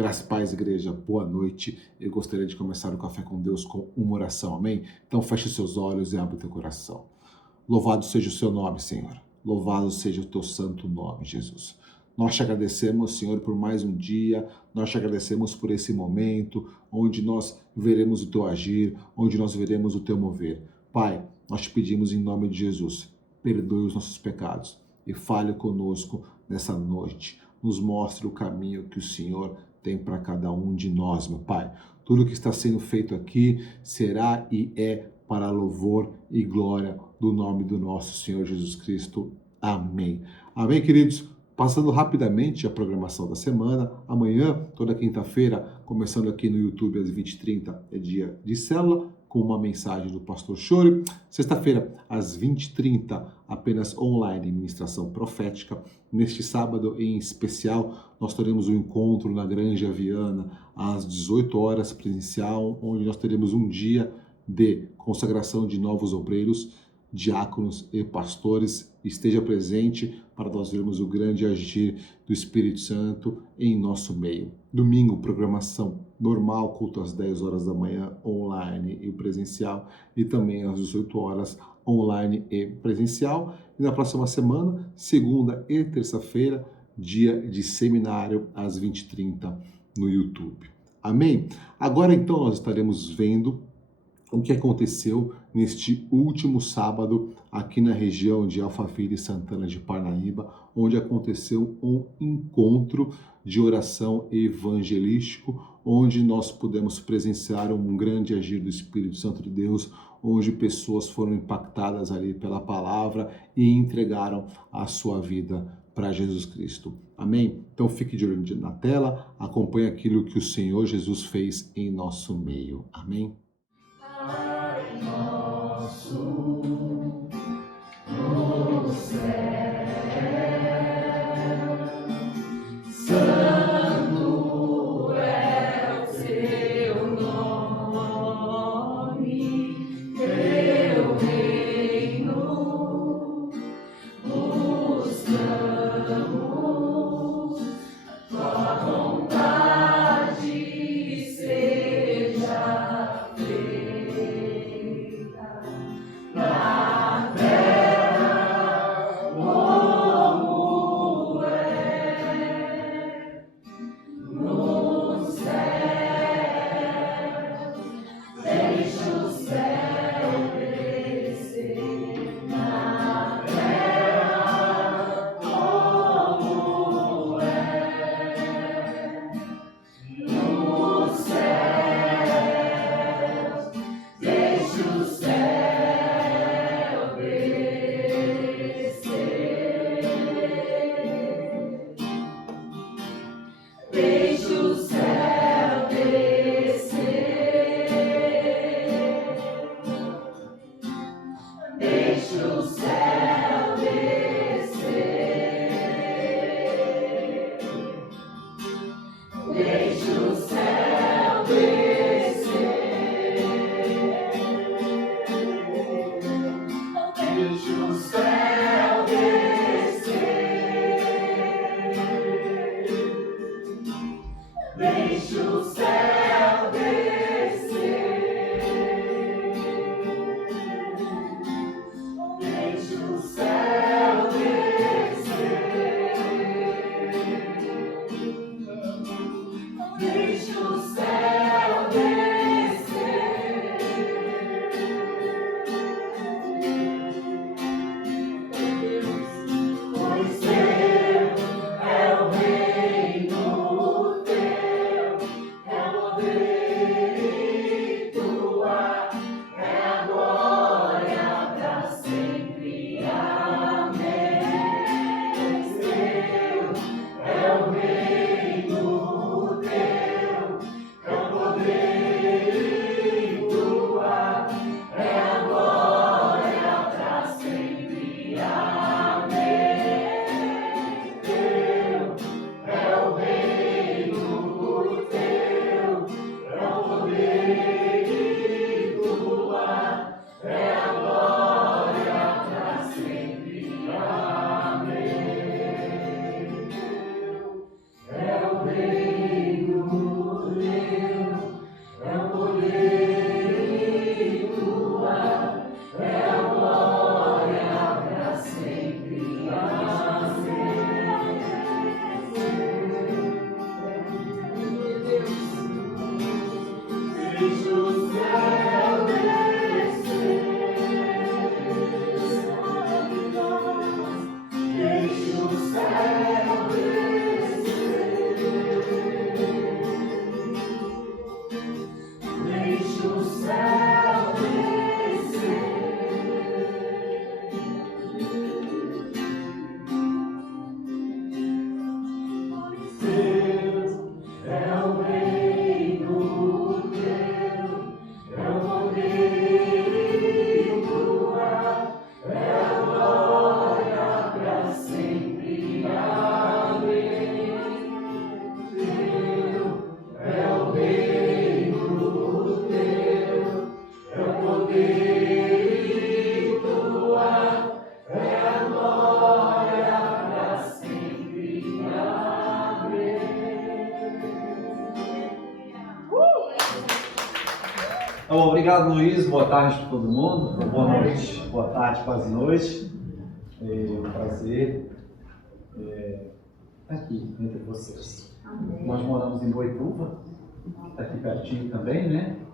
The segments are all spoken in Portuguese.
Graça e paz, igreja, boa noite. Eu gostaria de começar o Café com Deus com uma oração, amém? Então feche seus olhos e abre o teu coração. Louvado seja o seu nome, Senhor. Louvado seja o teu santo nome, Jesus. Nós te agradecemos, Senhor, por mais um dia. Nós te agradecemos por esse momento onde nós veremos o teu agir, onde nós veremos o teu mover. Pai, nós te pedimos em nome de Jesus, perdoe os nossos pecados e fale conosco nessa noite. Nos mostre o caminho que o Senhor tem para cada um de nós, meu Pai. Tudo que está sendo feito aqui será e é para louvor e glória do nome do nosso Senhor Jesus Cristo. Amém. Amém, queridos? Passando rapidamente a programação da semana, amanhã, toda quinta-feira, começando aqui no YouTube às 20h30, é dia de célula, com uma mensagem do pastor Chore. Sexta-feira, às 20h30, apenas online, ministração profética. Neste sábado, em especial, nós teremos um encontro na Granja Viana, às 18 horas, presencial, onde nós teremos um dia de consagração de novos obreiros, diáconos e pastores. Esteja presente para nós vermos o grande agir do Espírito Santo em nosso meio. Domingo, programação normal, culto às 10 horas da manhã, online e presencial, e também às 18 horas, online e presencial. E na próxima semana, segunda e terça-feira, dia de seminário às 20h30 no YouTube. Amém? Agora então nós estaremos vendo o que aconteceu neste último sábado aqui na região de Alphaville e Santana de Parnaíba, onde aconteceu um encontro de oração evangelístico, onde nós pudemos presenciar um grande agir do Espírito Santo de Deus, onde pessoas foram impactadas ali pela palavra e entregaram a sua vida para Jesus Cristo. Amém? Então fique de olho na tela, acompanhe aquilo que o Senhor Jesus fez em nosso meio. Amém? Pai nosso no céu, santo é o teu nome, teu reino, buscamos tua vontade seja feita na terra como é no céu. Deixa o céu descer na terra como é no céu. Deixa o céu descer. Deixa o céu descer. Deixa o céu descer. Deixa o céu descer. Deixa o céu descer. Deixa o céu descer. Deixa o céu descer. Deixa o céu descer. Pois teu é o reino, teu é o poder e tua é a glória para sempre. Amém. Pois teu é o reino, teu é o poder e tua é a glória para sempre. Amém. Teu é o reino, teu é o poder e tua é a glória para sempre. Amém. É o reino teu, é o poder e tua é a glória para sempre. Deixa o céu descer. Deixa o céu descer. Então, obrigado, Luiz. Boa tarde para todo mundo. Boa noite. Boa tarde, quase noite. É um prazer estar aqui entre vocês. Nós moramos em Boituva, que está aqui pertinho também, né?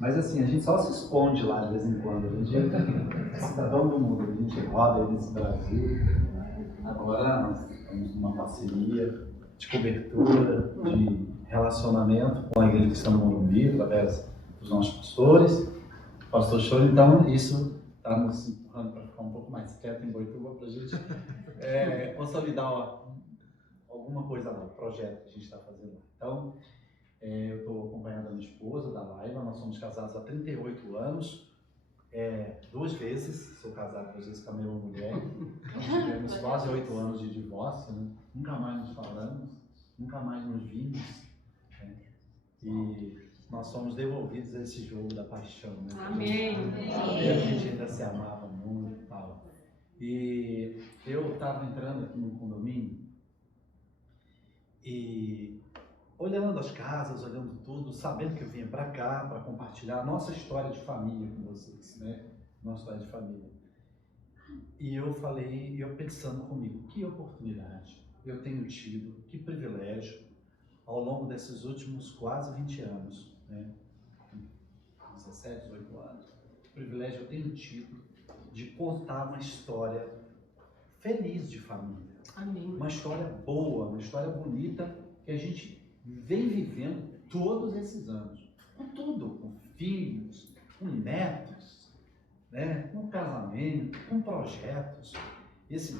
Mas assim, a gente só se esconde lá de vez em quando. A gente é cidadão do mundo, a gente roda aí nesse Brasil. Agora nós temos uma parceria de cobertura, de relacionamento com a Igreja Cristã do Morumbi, através dos nossos pastores. O pastor Show, então, isso está nos empurrando para ficar um pouco mais quieto em Boituva para a gente consolidar alguma coisa lá, o projeto que a gente está fazendo lá. Então, eu estou acompanhando a minha esposa, da Laila, nós somos casados há 38 anos, 2 vezes, sou casado 2 vezes com a mesma mulher, nós tivemos quase 8 anos de divórcio, né? Nunca mais nos falamos, nunca mais nos vimos, né? E nós somos devolvidos a esse jogo da paixão, né? Amém. E a gente ainda se amava muito e tal. E eu estava entrando aqui no condomínio e olhando as casas, olhando tudo, sabendo que eu vinha para cá para compartilhar a nossa história de família com vocês, né? Nossa história de família. E eu falei, eu pensando comigo, que oportunidade eu tenho tido, que privilégio ao longo desses últimos quase 20 anos, né? 17, 18 anos, que privilégio eu tenho tido de contar uma história feliz de família. Amém. Uma história boa, uma história bonita que a gente vem vivendo todos esses anos. Com tudo, com filhos, com netos, né? Com casamento, com projetos. E assim,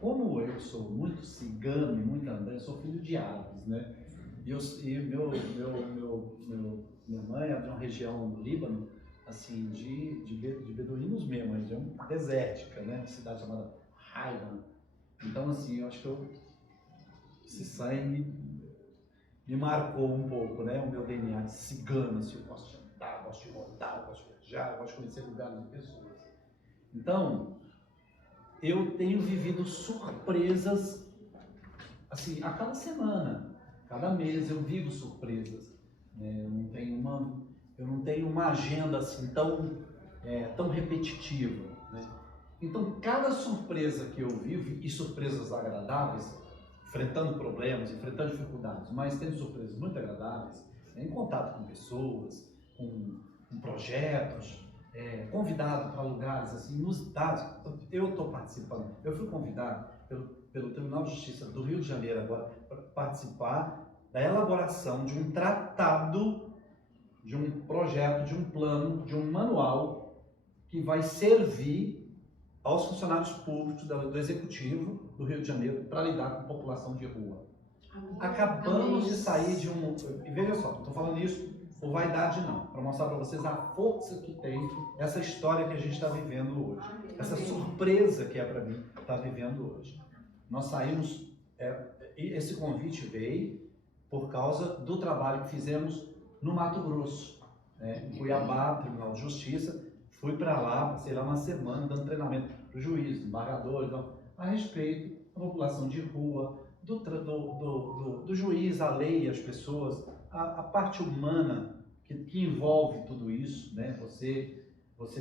como eu sou muito cigano e muito andante, sou filho de árabes, né? Minha mãe é de uma região do Líbano, assim, de beduínos mesmo, uma região desértica, né? Uma cidade chamada Haifa. Então, assim, eu acho que esse sangue me marcou um pouco, né? O meu DNA de cigano, assim, eu gosto de andar, gosto de rodar, gosto de viajar, gosto de conhecer lugares e pessoas. Então, eu tenho vivido surpresas, assim, a cada semana, cada mês eu vivo surpresas. Eu não tenho uma agenda assim tão repetitiva, né? Então, cada surpresa que eu vivo, e surpresas agradáveis, enfrentando problemas, enfrentando dificuldades, mas tendo surpresas muito agradáveis, em contato com pessoas, com projetos, convidado para lugares assim, inusitados. Eu estou participando, eu fui convidado pelo Tribunal de Justiça do Rio de Janeiro agora para participar da elaboração de um tratado, de um projeto, de um plano, de um manual que vai servir aos funcionários públicos do Executivo do Rio de Janeiro para lidar com a população de rua. Acabamos de sair de um... E veja só, não estou falando isso por vaidade não, para mostrar para vocês a força que tem essa história que a gente está vivendo hoje. Essa surpresa que é para mim estar vivendo hoje. Nós saímos... esse convite veio por causa do trabalho que fizemos no Mato Grosso, né? Em Cuiabá, Tribunal de Justiça. Fui para lá, passei lá uma semana dando treinamento para os juízes, embargadores, a respeito da população de rua, do juiz, a lei, as pessoas, a parte humana que envolve tudo isso, né? Você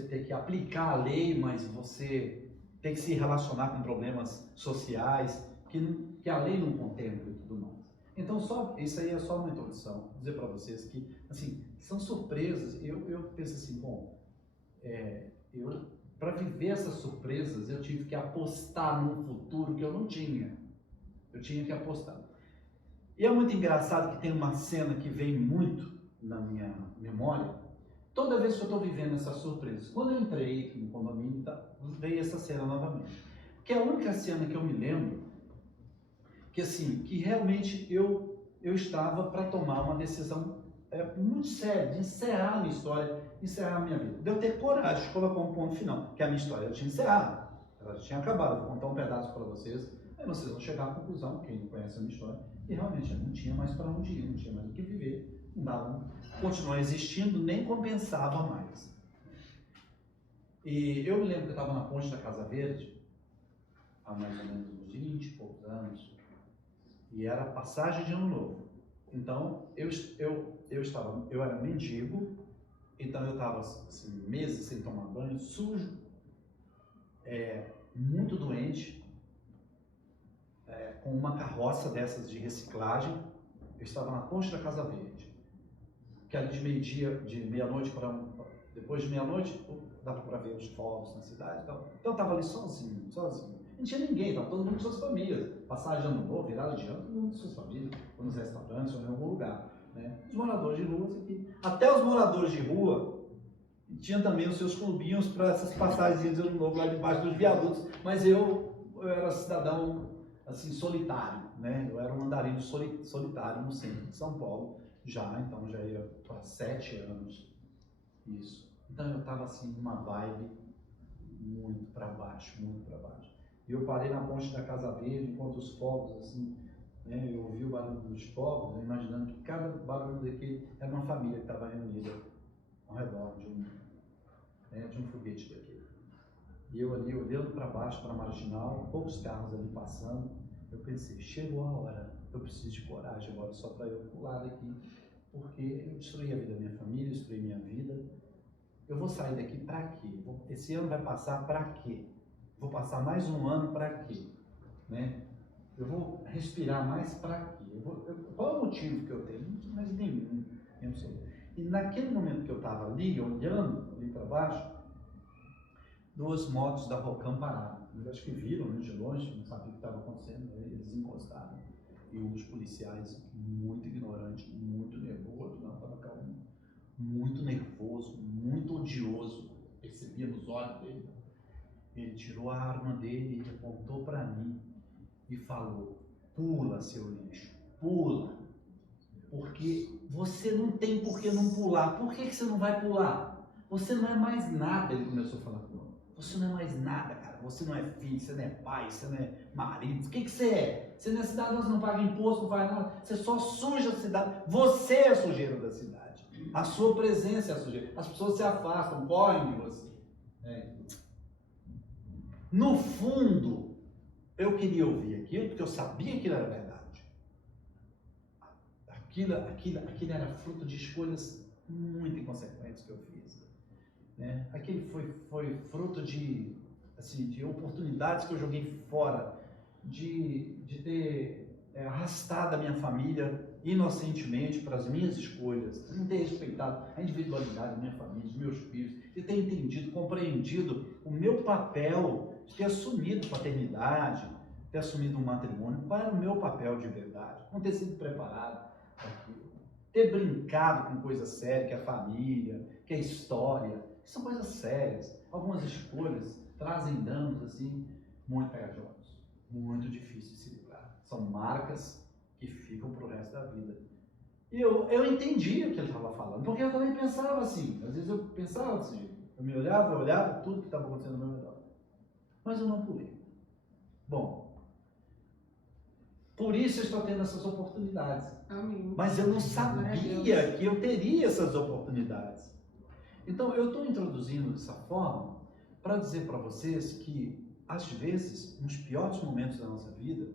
ter que aplicar a lei, mas você tem que se relacionar com problemas sociais que a lei não contempla e tudo mais. Então, isso aí é só uma introdução. Vou dizer para vocês que, assim, são surpresas. Eu penso assim, bom, para viver essas surpresas, eu tive que apostar num futuro que eu não tinha. Eu tinha que apostar. E é muito engraçado que tem uma cena que vem muito na minha memória. Toda vez que eu estou vivendo essas surpresas, quando eu entrei no condomínio, veio essa cena novamente. Porque é a única cena que eu me lembro que, assim, que realmente eu estava para tomar uma decisão muito séria, de encerrar a minha história, encerrar a minha vida. De eu ter coragem de colocar um ponto final, que a minha história eu tinha encerrado, ela já tinha acabado. Eu vou contar um pedaço para vocês, aí vocês vão chegar à conclusão, quem não conhece a minha história, e realmente eu não tinha mais para onde ir, não tinha mais o que viver, não dava, continuar existindo, nem compensava mais. E eu me lembro que eu estava na ponte da Casa Verde, há mais ou menos uns 20 e poucos anos, e era passagem de ano novo. Então, eu era mendigo, Então eu estava assim, meses sem tomar banho, sujo, muito doente, com uma carroça dessas de reciclagem. Eu estava na ponte da Casa Verde, que era de meio-dia, de meia-noite depois de meia-noite, dava para ver os fogos na cidade e tal. Então eu estava ali sozinho. Não tinha ninguém, estava todo mundo com suas famílias. Passagem de ano novo, virada de ano, todo mundo com suas famílias, ou nos restaurantes, ou em algum lugar. Né? Os moradores de rua, aqui. Até os moradores de rua tinham também os seus clubinhos para essas passagens de ano novo lá debaixo dos viadutos. Mas eu era cidadão assim, solitário, né? Eu era um andarilho solitário no centro de São Paulo, então já ia para 7 anos, isso. Então eu estava assim, numa vibe muito para baixo, muito para baixo. E eu parei na ponte da Casa Verde, enquanto os fogos, assim, né? Eu ouvi o barulho dos fogos, imaginando que cada barulho daquele era uma família que estava reunida ao redor de um foguete daquele. E eu ali olhando para baixo, para a marginal, poucos carros ali passando, eu pensei, chegou a hora, eu preciso de coragem agora só para eu pular daqui, porque eu destruí a vida da minha família, destruí minha vida. Eu vou sair daqui para quê? Esse ano vai passar para quê? Vou passar mais um ano para quê? Né? Eu vou respirar mais para quê? Qual é o motivo que eu tenho? Mas nenhum. Eu não sei. E naquele momento que eu estava ali, olhando ali para baixo, 2 motos da Rocam pararam. Eu acho que viram, né, de longe, não sabiam o que estava acontecendo, eles encostaram. E um dos policiais, muito ignorante, muito nervoso, não estava calmo, muito nervoso, muito odioso, percebia nos olhos dele. Ele tirou a arma dele e apontou para mim e falou: pula, seu lixo, pula, porque você não tem por que não pular. Por que você não vai pular? Você não é mais nada, ele começou a falar comigo. Você não é mais nada, cara. Você não é filho, você não é pai, você não é marido. O que você é? Você não é cidadão, você não paga imposto, não faz nada. Você só suja a cidade. Você é a sujeira da cidade. A sua presença é a sujeira. As pessoas se afastam, correm de você. No fundo, eu queria ouvir aquilo, porque eu sabia que aquilo era verdade. Aquilo era fruto de escolhas muito inconsequentes que eu fiz. Né? Aquele foi fruto de oportunidades que eu joguei fora, de ter arrastado a minha família inocentemente para as minhas escolhas, de não ter respeitado a individualidade da minha família, dos meus filhos, de ter entendido, compreendido o meu papel, de ter assumido paternidade, ter assumido um matrimônio, qual era o meu papel de verdade, não ter sido preparado para aquilo, ter brincado com coisa séria, que é a família, que é a história. São coisas sérias. Algumas escolhas trazem danos assim muito pegajosos, muito difíceis de se livrar. São marcas que ficam para o resto da vida. E eu entendia o que ele estava falando, porque eu também pensava assim. Às vezes eu pensava assim, eu me olhava tudo que estava acontecendo ao meu redor. Mas eu não pulei. Bom, por isso eu estou tendo essas oportunidades. Amém. Mas eu não sabia que eu teria essas oportunidades. Então, eu estou introduzindo dessa forma para dizer para vocês que, às vezes, nos piores momentos da nossa vida,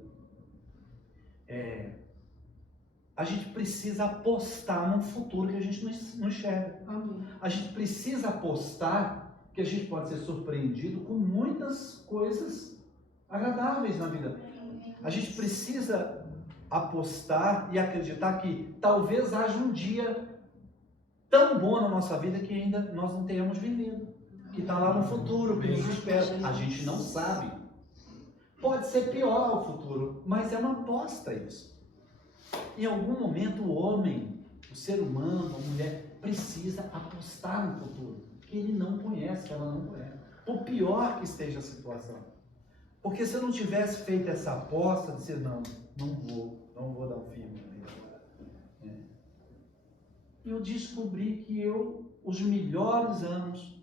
a gente precisa apostar num futuro que a gente não enxerga. Amém. A gente precisa apostar que a gente pode ser surpreendido com muitas coisas agradáveis na vida. A gente precisa apostar e acreditar que talvez haja um dia tão bom na nossa vida que ainda nós não tenhamos vivido, que está lá no futuro, que nos espera. A gente não sabe. Pode ser pior o futuro, mas é uma aposta isso. Em algum momento o homem, o ser humano, a mulher, precisa apostar no futuro, que ele não conhece, que ela não conhece. Por pior que esteja a situação. Porque se eu não tivesse feito essa aposta, dizer, não vou dar um firme agora. Eu descobri que os melhores anos,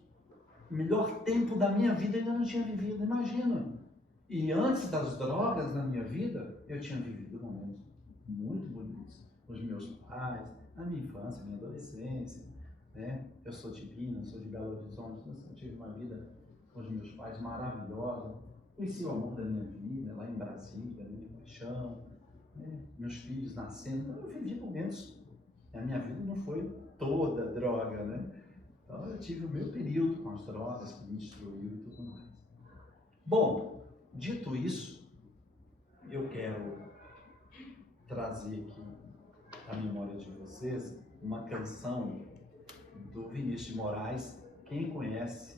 o melhor tempo da minha vida, eu ainda não tinha vivido, imagina. E antes das drogas na minha vida, eu tinha vivido momentos muito bonitos. Os meus pais, a minha infância, a minha adolescência, né? Eu sou de Minas, sou de Belo Horizonte, eu tive uma vida com os meus pais maravilhosa. Conheci o amor da minha vida lá em Brasília, a minha paixão, né? Meus filhos nascendo. Então eu vivi momentos. A minha vida não foi toda droga, né? eu tive o meu período com as drogas que me destruiu e tudo mais. Bom, dito isso, eu quero trazer aqui à memória de vocês uma canção do Vinícius de Moraes. Quem conhece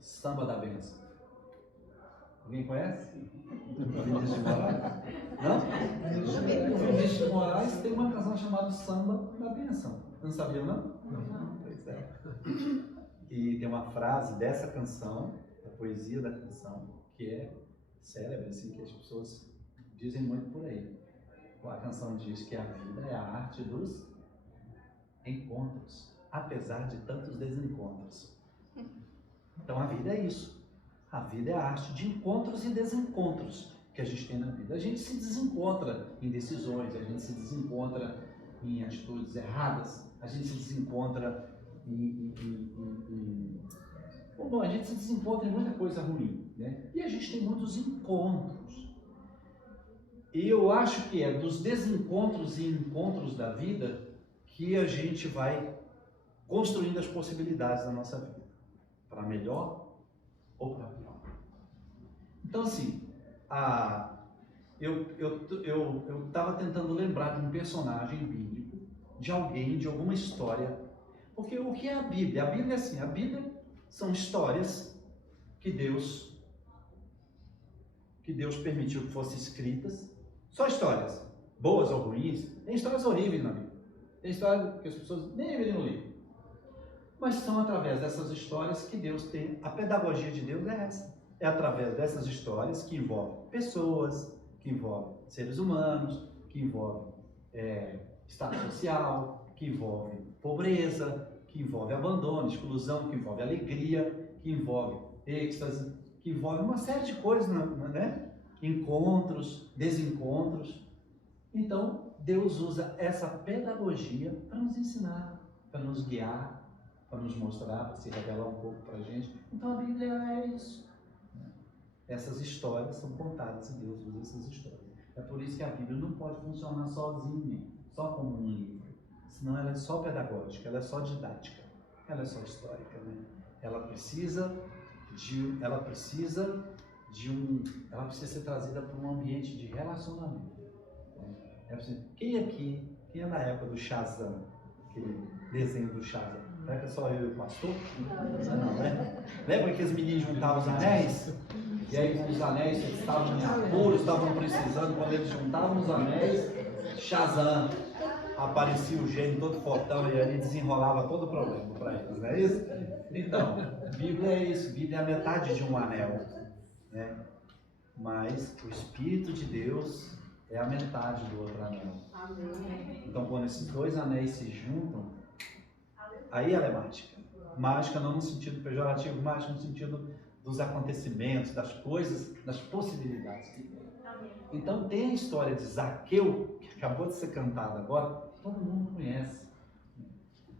Samba da Benção? Alguém conhece? Vinícius de Moraes? Não? O Vinícius de Moraes tem uma canção chamada Samba da Benção. Não sabia, não? Não. Pois é. E tem uma frase dessa canção, da poesia da canção, que é célebre, assim, que as pessoas dizem muito por aí. A canção diz que a vida é a arte dos encontros, apesar de tantos desencontros. Então a vida é isso. A vida é a arte de encontros e desencontros que a gente tem na vida. A gente se desencontra em decisões, a gente se desencontra em atitudes erradas, a gente se desencontra Bom, a gente se desencontra em muita coisa ruim, né? E a gente tem muitos encontros. E eu acho que é dos desencontros e encontros da vida que a gente vai construindo as possibilidades da nossa vida, para melhor ou para pior. Então, assim, eu estava tentando lembrar de um personagem bíblico, de alguém, de alguma história, porque o que é a Bíblia? A Bíblia é assim, a Bíblia são histórias que Deus permitiu que fossem escritas, só histórias, boas ou ruins. Tem histórias horríveis na Bíblia, tem histórias que as pessoas nem deveriam ler, mas são através dessas histórias que Deus tem, a pedagogia de Deus é essa, é através dessas histórias que envolvem pessoas, que envolvem seres humanos, que envolvem estado social, que envolvem pobreza, que envolve abandono, exclusão, que envolve alegria, que envolve êxtase, que envolve uma série de coisas, né? Encontros, desencontros. Então, Deus usa essa pedagogia para nos ensinar, para nos guiar, para nos mostrar, para se revelar um pouco para a gente. Então, a Bíblia é isso. Essas histórias são contadas e Deus usa essas histórias. É por isso que a Bíblia não pode funcionar sozinha, só como um livro. Senão ela é só pedagógica, ela é só didática, ela é só histórica, né? Ela precisa ser trazida para um ambiente de relacionamento. Quem é da época do Shazam, aquele desenho do Shazam? Será que é só eu e o pastor? Não, né? Lembra que os meninos juntavam os anéis? E aí com os anéis eles estavam em apuros, estavam precisando, quando eles juntavam os anéis, Shazam! Aparecia o gênio todo fortão e ele desenrolava todo o problema para eles, não é isso? Então, Bíblia é isso, Bíblia é a metade de um anel, né? Mas o Espírito de Deus é a metade do outro anel. Então, quando esses dois anéis se juntam, aí ela é mágica. Mágica não no sentido pejorativo, mágica no sentido dos acontecimentos, das coisas, das possibilidades que tem. Então tem a história de Zaqueu, que acabou de ser cantada agora, todo mundo conhece.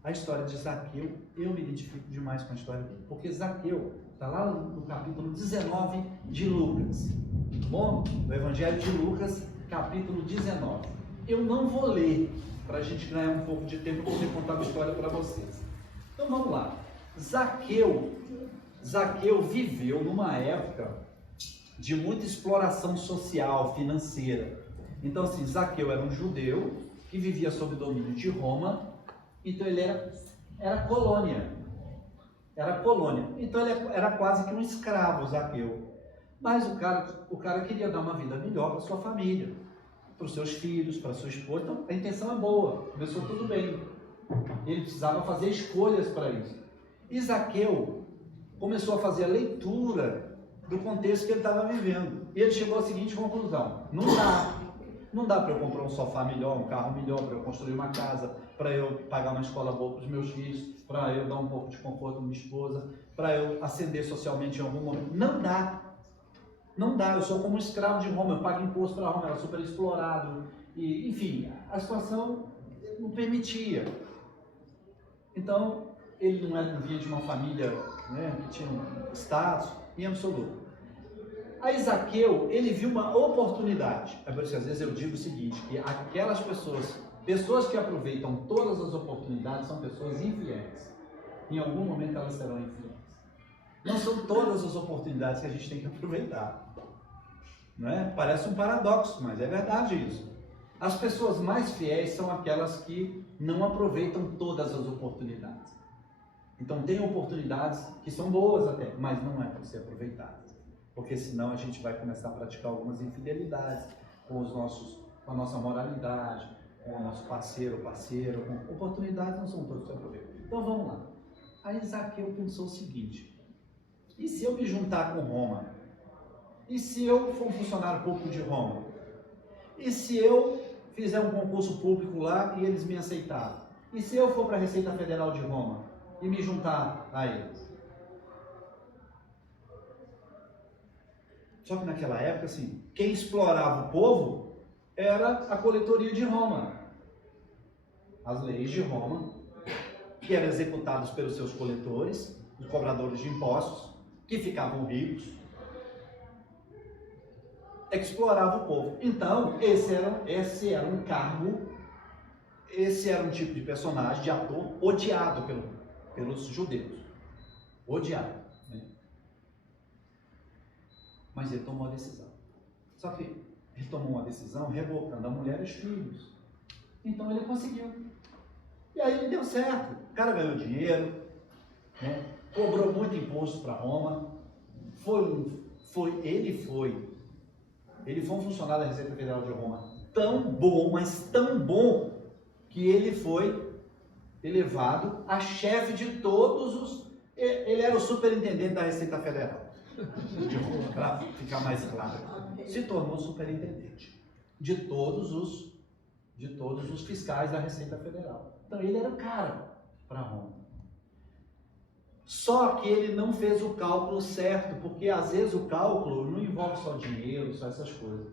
A história de Zaqueu, eu me identifico demais com a história dele, porque Zaqueu está lá no capítulo 19 de Lucas. Bom, no Evangelho de Lucas, capítulo 19. Eu não vou ler, para a gente ganhar um pouco de tempo para poder contar a história para vocês. Então vamos lá. Zaqueu viveu numa época de muita exploração social, financeira. Então, assim, Zaqueu era um judeu que vivia sob domínio de Roma, então ele era colônia. Então ele era quase que um escravo, Zaqueu. Mas o cara queria dar uma vida melhor para sua família, para os seus filhos, para sua esposa. Então a intenção é boa, começou tudo bem. Ele precisava fazer escolhas para isso. E Zaqueu começou a fazer a leitura do contexto que ele estava vivendo. E ele chegou à seguinte conclusão: não dá para eu comprar um sofá melhor, um carro melhor, para eu construir uma casa, para eu pagar uma escola boa para os meus filhos, para eu dar um pouco de conforto à minha esposa, para eu ascender socialmente em algum momento. Não dá, eu sou como um escravo de Roma, eu pago imposto para Roma, era super explorado, e, enfim, a situação não permitia. Então, ele não vinha de uma família, né, que tinha um status em absoluto. Aí Zaqueu, ele viu uma oportunidade. É por isso que às vezes eu digo o seguinte, que aquelas pessoas que aproveitam todas as oportunidades são pessoas pessoas infiéis. Em algum momento elas serão infiéis. Não são todas as oportunidades que a gente tem que aproveitar. Não é? Parece um paradoxo, mas é verdade isso. As pessoas mais fiéis são aquelas que não aproveitam todas as oportunidades. Então tem oportunidades que são boas até, mas não é para ser aproveitadas. Porque senão a gente vai começar a praticar algumas infidelidades com a nossa moralidade, com o nosso parceiro, oportunidades não são todas para aproveitar. Então vamos lá. Aí Zaqueu pensou o seguinte: e se eu me juntar com Roma? E se eu for um funcionário público de Roma? E se eu fizer um concurso público lá e eles me aceitarem? E se eu for para a Receita Federal de Roma e me juntar a eles? Só que naquela época, assim, quem explorava o povo era a coletoria de Roma. As leis de Roma, que eram executadas pelos seus coletores, os cobradores de impostos, que ficavam ricos, é que explorava o povo. Então, esse era um cargo, esse era um tipo de personagem, de ator, odiado pelos judeus. Odiado. Né? Mas ele tomou a decisão. Só que ele tomou uma decisão revocando a mulher e os filhos. Então ele conseguiu. E aí deu certo. O cara ganhou dinheiro, né? Cobrou muito imposto para Roma. Ele foi um funcionário da Receita Federal de Roma tão bom, mas tão bom, que ele foi elevado a chefe de todos os... Ele era o superintendente da Receita Federal de Roma, para ficar mais claro. Se tornou superintendente de todos os fiscais da Receita Federal. Então ele era o cara para Roma. Só que ele não fez o cálculo certo, porque às vezes o cálculo não envolve só dinheiro, só essas coisas.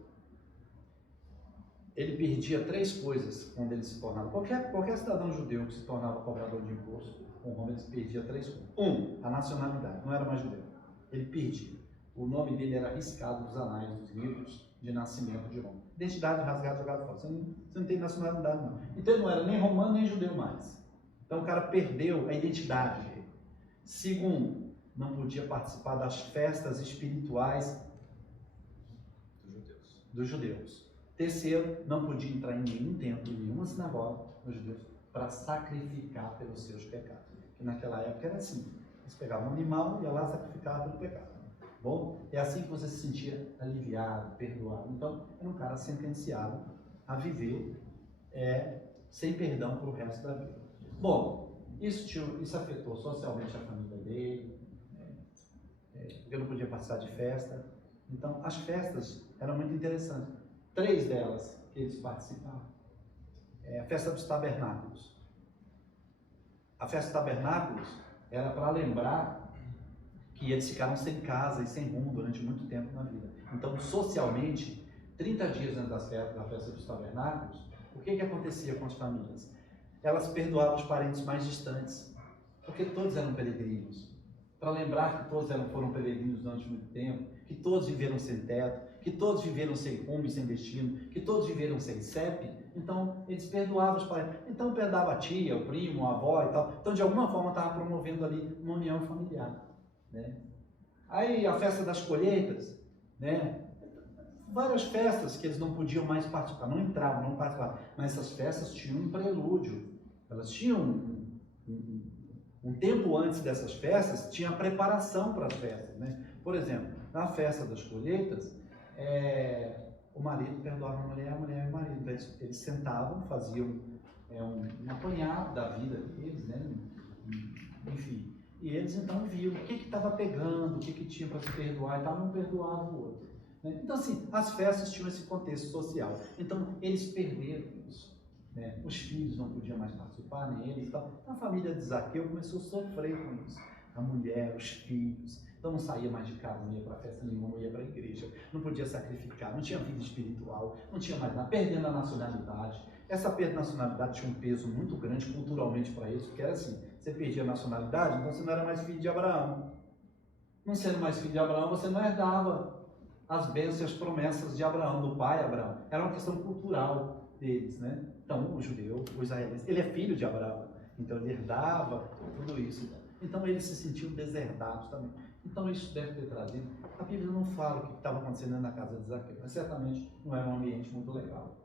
Ele perdia 3 coisas quando ele se tornava. Qualquer cidadão judeu que se tornava cobrador de imposto, com Roma, ele perdia 3 coisas. 1, a nacionalidade, não era mais judeu. Ele perdia. O nome dele era riscado dos anais, dos livros de nascimento de Roma. Identidade rasgada, jogada fora. Você não tem nacionalidade, não. Então ele não era nem romano, nem judeu mais. Então o cara perdeu a identidade dele. Segundo, não podia participar das festas espirituais dos judeus. Terceiro, não podia entrar em nenhum templo, em nenhuma sinagoga dos judeus, para sacrificar pelos seus pecados. Que naquela época era assim. Eles pegavam um animal e iam lá sacrificar pelo pecado. Bom, é assim que você se sentia aliviado, perdoado. Então, era um cara sentenciado a viver sem perdão para o resto da vida. Bom, isso afetou socialmente a família dele, porque não podia participar de festa. Então, as festas eram muito interessantes. 3 delas que eles participavam. A festa dos tabernáculos. A festa dos tabernáculos era para lembrar que eles ficaram sem casa e sem rumo durante muito tempo na vida. Então, socialmente, 30 dias antes da festa dos tabernáculos, o que acontecia com as famílias? Elas perdoavam os parentes mais distantes, porque todos eram peregrinos. Para lembrar que todos foram peregrinos durante muito tempo, que todos viveram sem teto, que todos viveram sem rumo e sem destino, que todos viveram sem CEP, então eles perdoavam os parentes. Então perdoava a tia, o primo, a avó e tal. Então de alguma forma estava promovendo ali uma união familiar. Né? Aí a festa das colheitas, né? Várias festas que eles não podiam mais participar, não entravam, não participavam, mas essas festas tinham um prelúdio, elas tinham um tempo antes dessas festas, tinha a preparação para as festas. Né? Por exemplo, na festa das colheitas, o marido perdoava a mulher e o marido. Então, eles sentavam, faziam um apanhado da vida deles, né? Enfim. E eles então viam o que estava pegando, o que tinha para se perdoar e tal, não perdoava o outro. Né? Então, assim, as festas tinham esse contexto social. Então, eles perderam isso. Né? Os filhos não podiam mais participar, nem eles e tal. Então, a família de Zaqueu começou a sofrer com isso. A mulher, os filhos. Então, não saía mais de casa, não ia para festa nenhuma, não ia para a igreja, não podia sacrificar, não tinha vida espiritual, não tinha mais nada, perdendo a nacionalidade. Essa perda de nacionalidade tinha um peso muito grande culturalmente para eles, porque era assim, você perdia a nacionalidade, então você não era mais filho de Abraão. Não sendo mais filho de Abraão, você não herdava as bênçãos e as promessas de Abraão, do pai Abraão. Era uma questão cultural deles, né? Então, o judeu, o israelense, ele é filho de Abraão. Então ele herdava tudo isso. Então eles se sentiam deserdados também. Então isso deve ter trazido. A Bíblia não fala o que estava acontecendo na casa de Zaqueu, mas certamente não era um ambiente muito legal.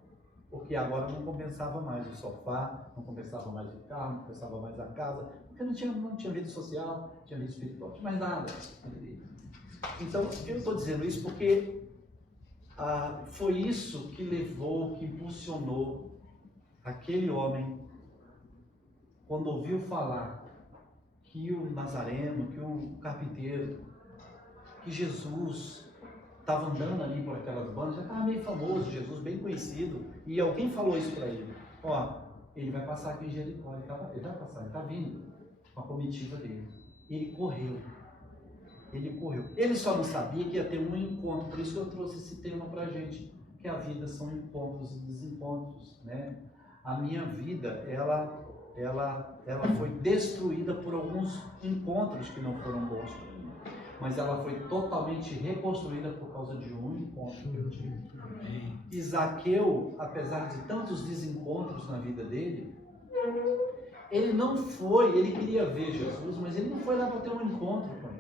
Porque agora não compensava mais o sofá, não compensava mais o carro, não compensava mais a casa, porque não tinha vida social, não tinha vida espiritual, não tinha mais nada. Então eu estou dizendo isso porque foi isso que levou, que impulsionou aquele homem, quando ouviu falar que o Nazareno, que o carpinteiro, que Jesus estava andando ali por aquelas bandas, já estava meio famoso, Jesus bem conhecido, e alguém falou isso para ele: ó, ele vai passar aqui em Jericó, ele vai passar, ele está vindo com a comitiva dele. E ele correu. Ele só não sabia que ia ter um encontro, por isso que eu trouxe esse tema para a gente, que a vida são encontros e desencontros, né? A minha vida, ela foi destruída por alguns encontros que não foram bons para mim, mas ela foi totalmente reconstruída por causa de um encontro que eu tive. E Zaqueu, apesar de tantos desencontros na vida dele, ele queria ver Jesus, mas ele não foi lá para ter um encontro com ele.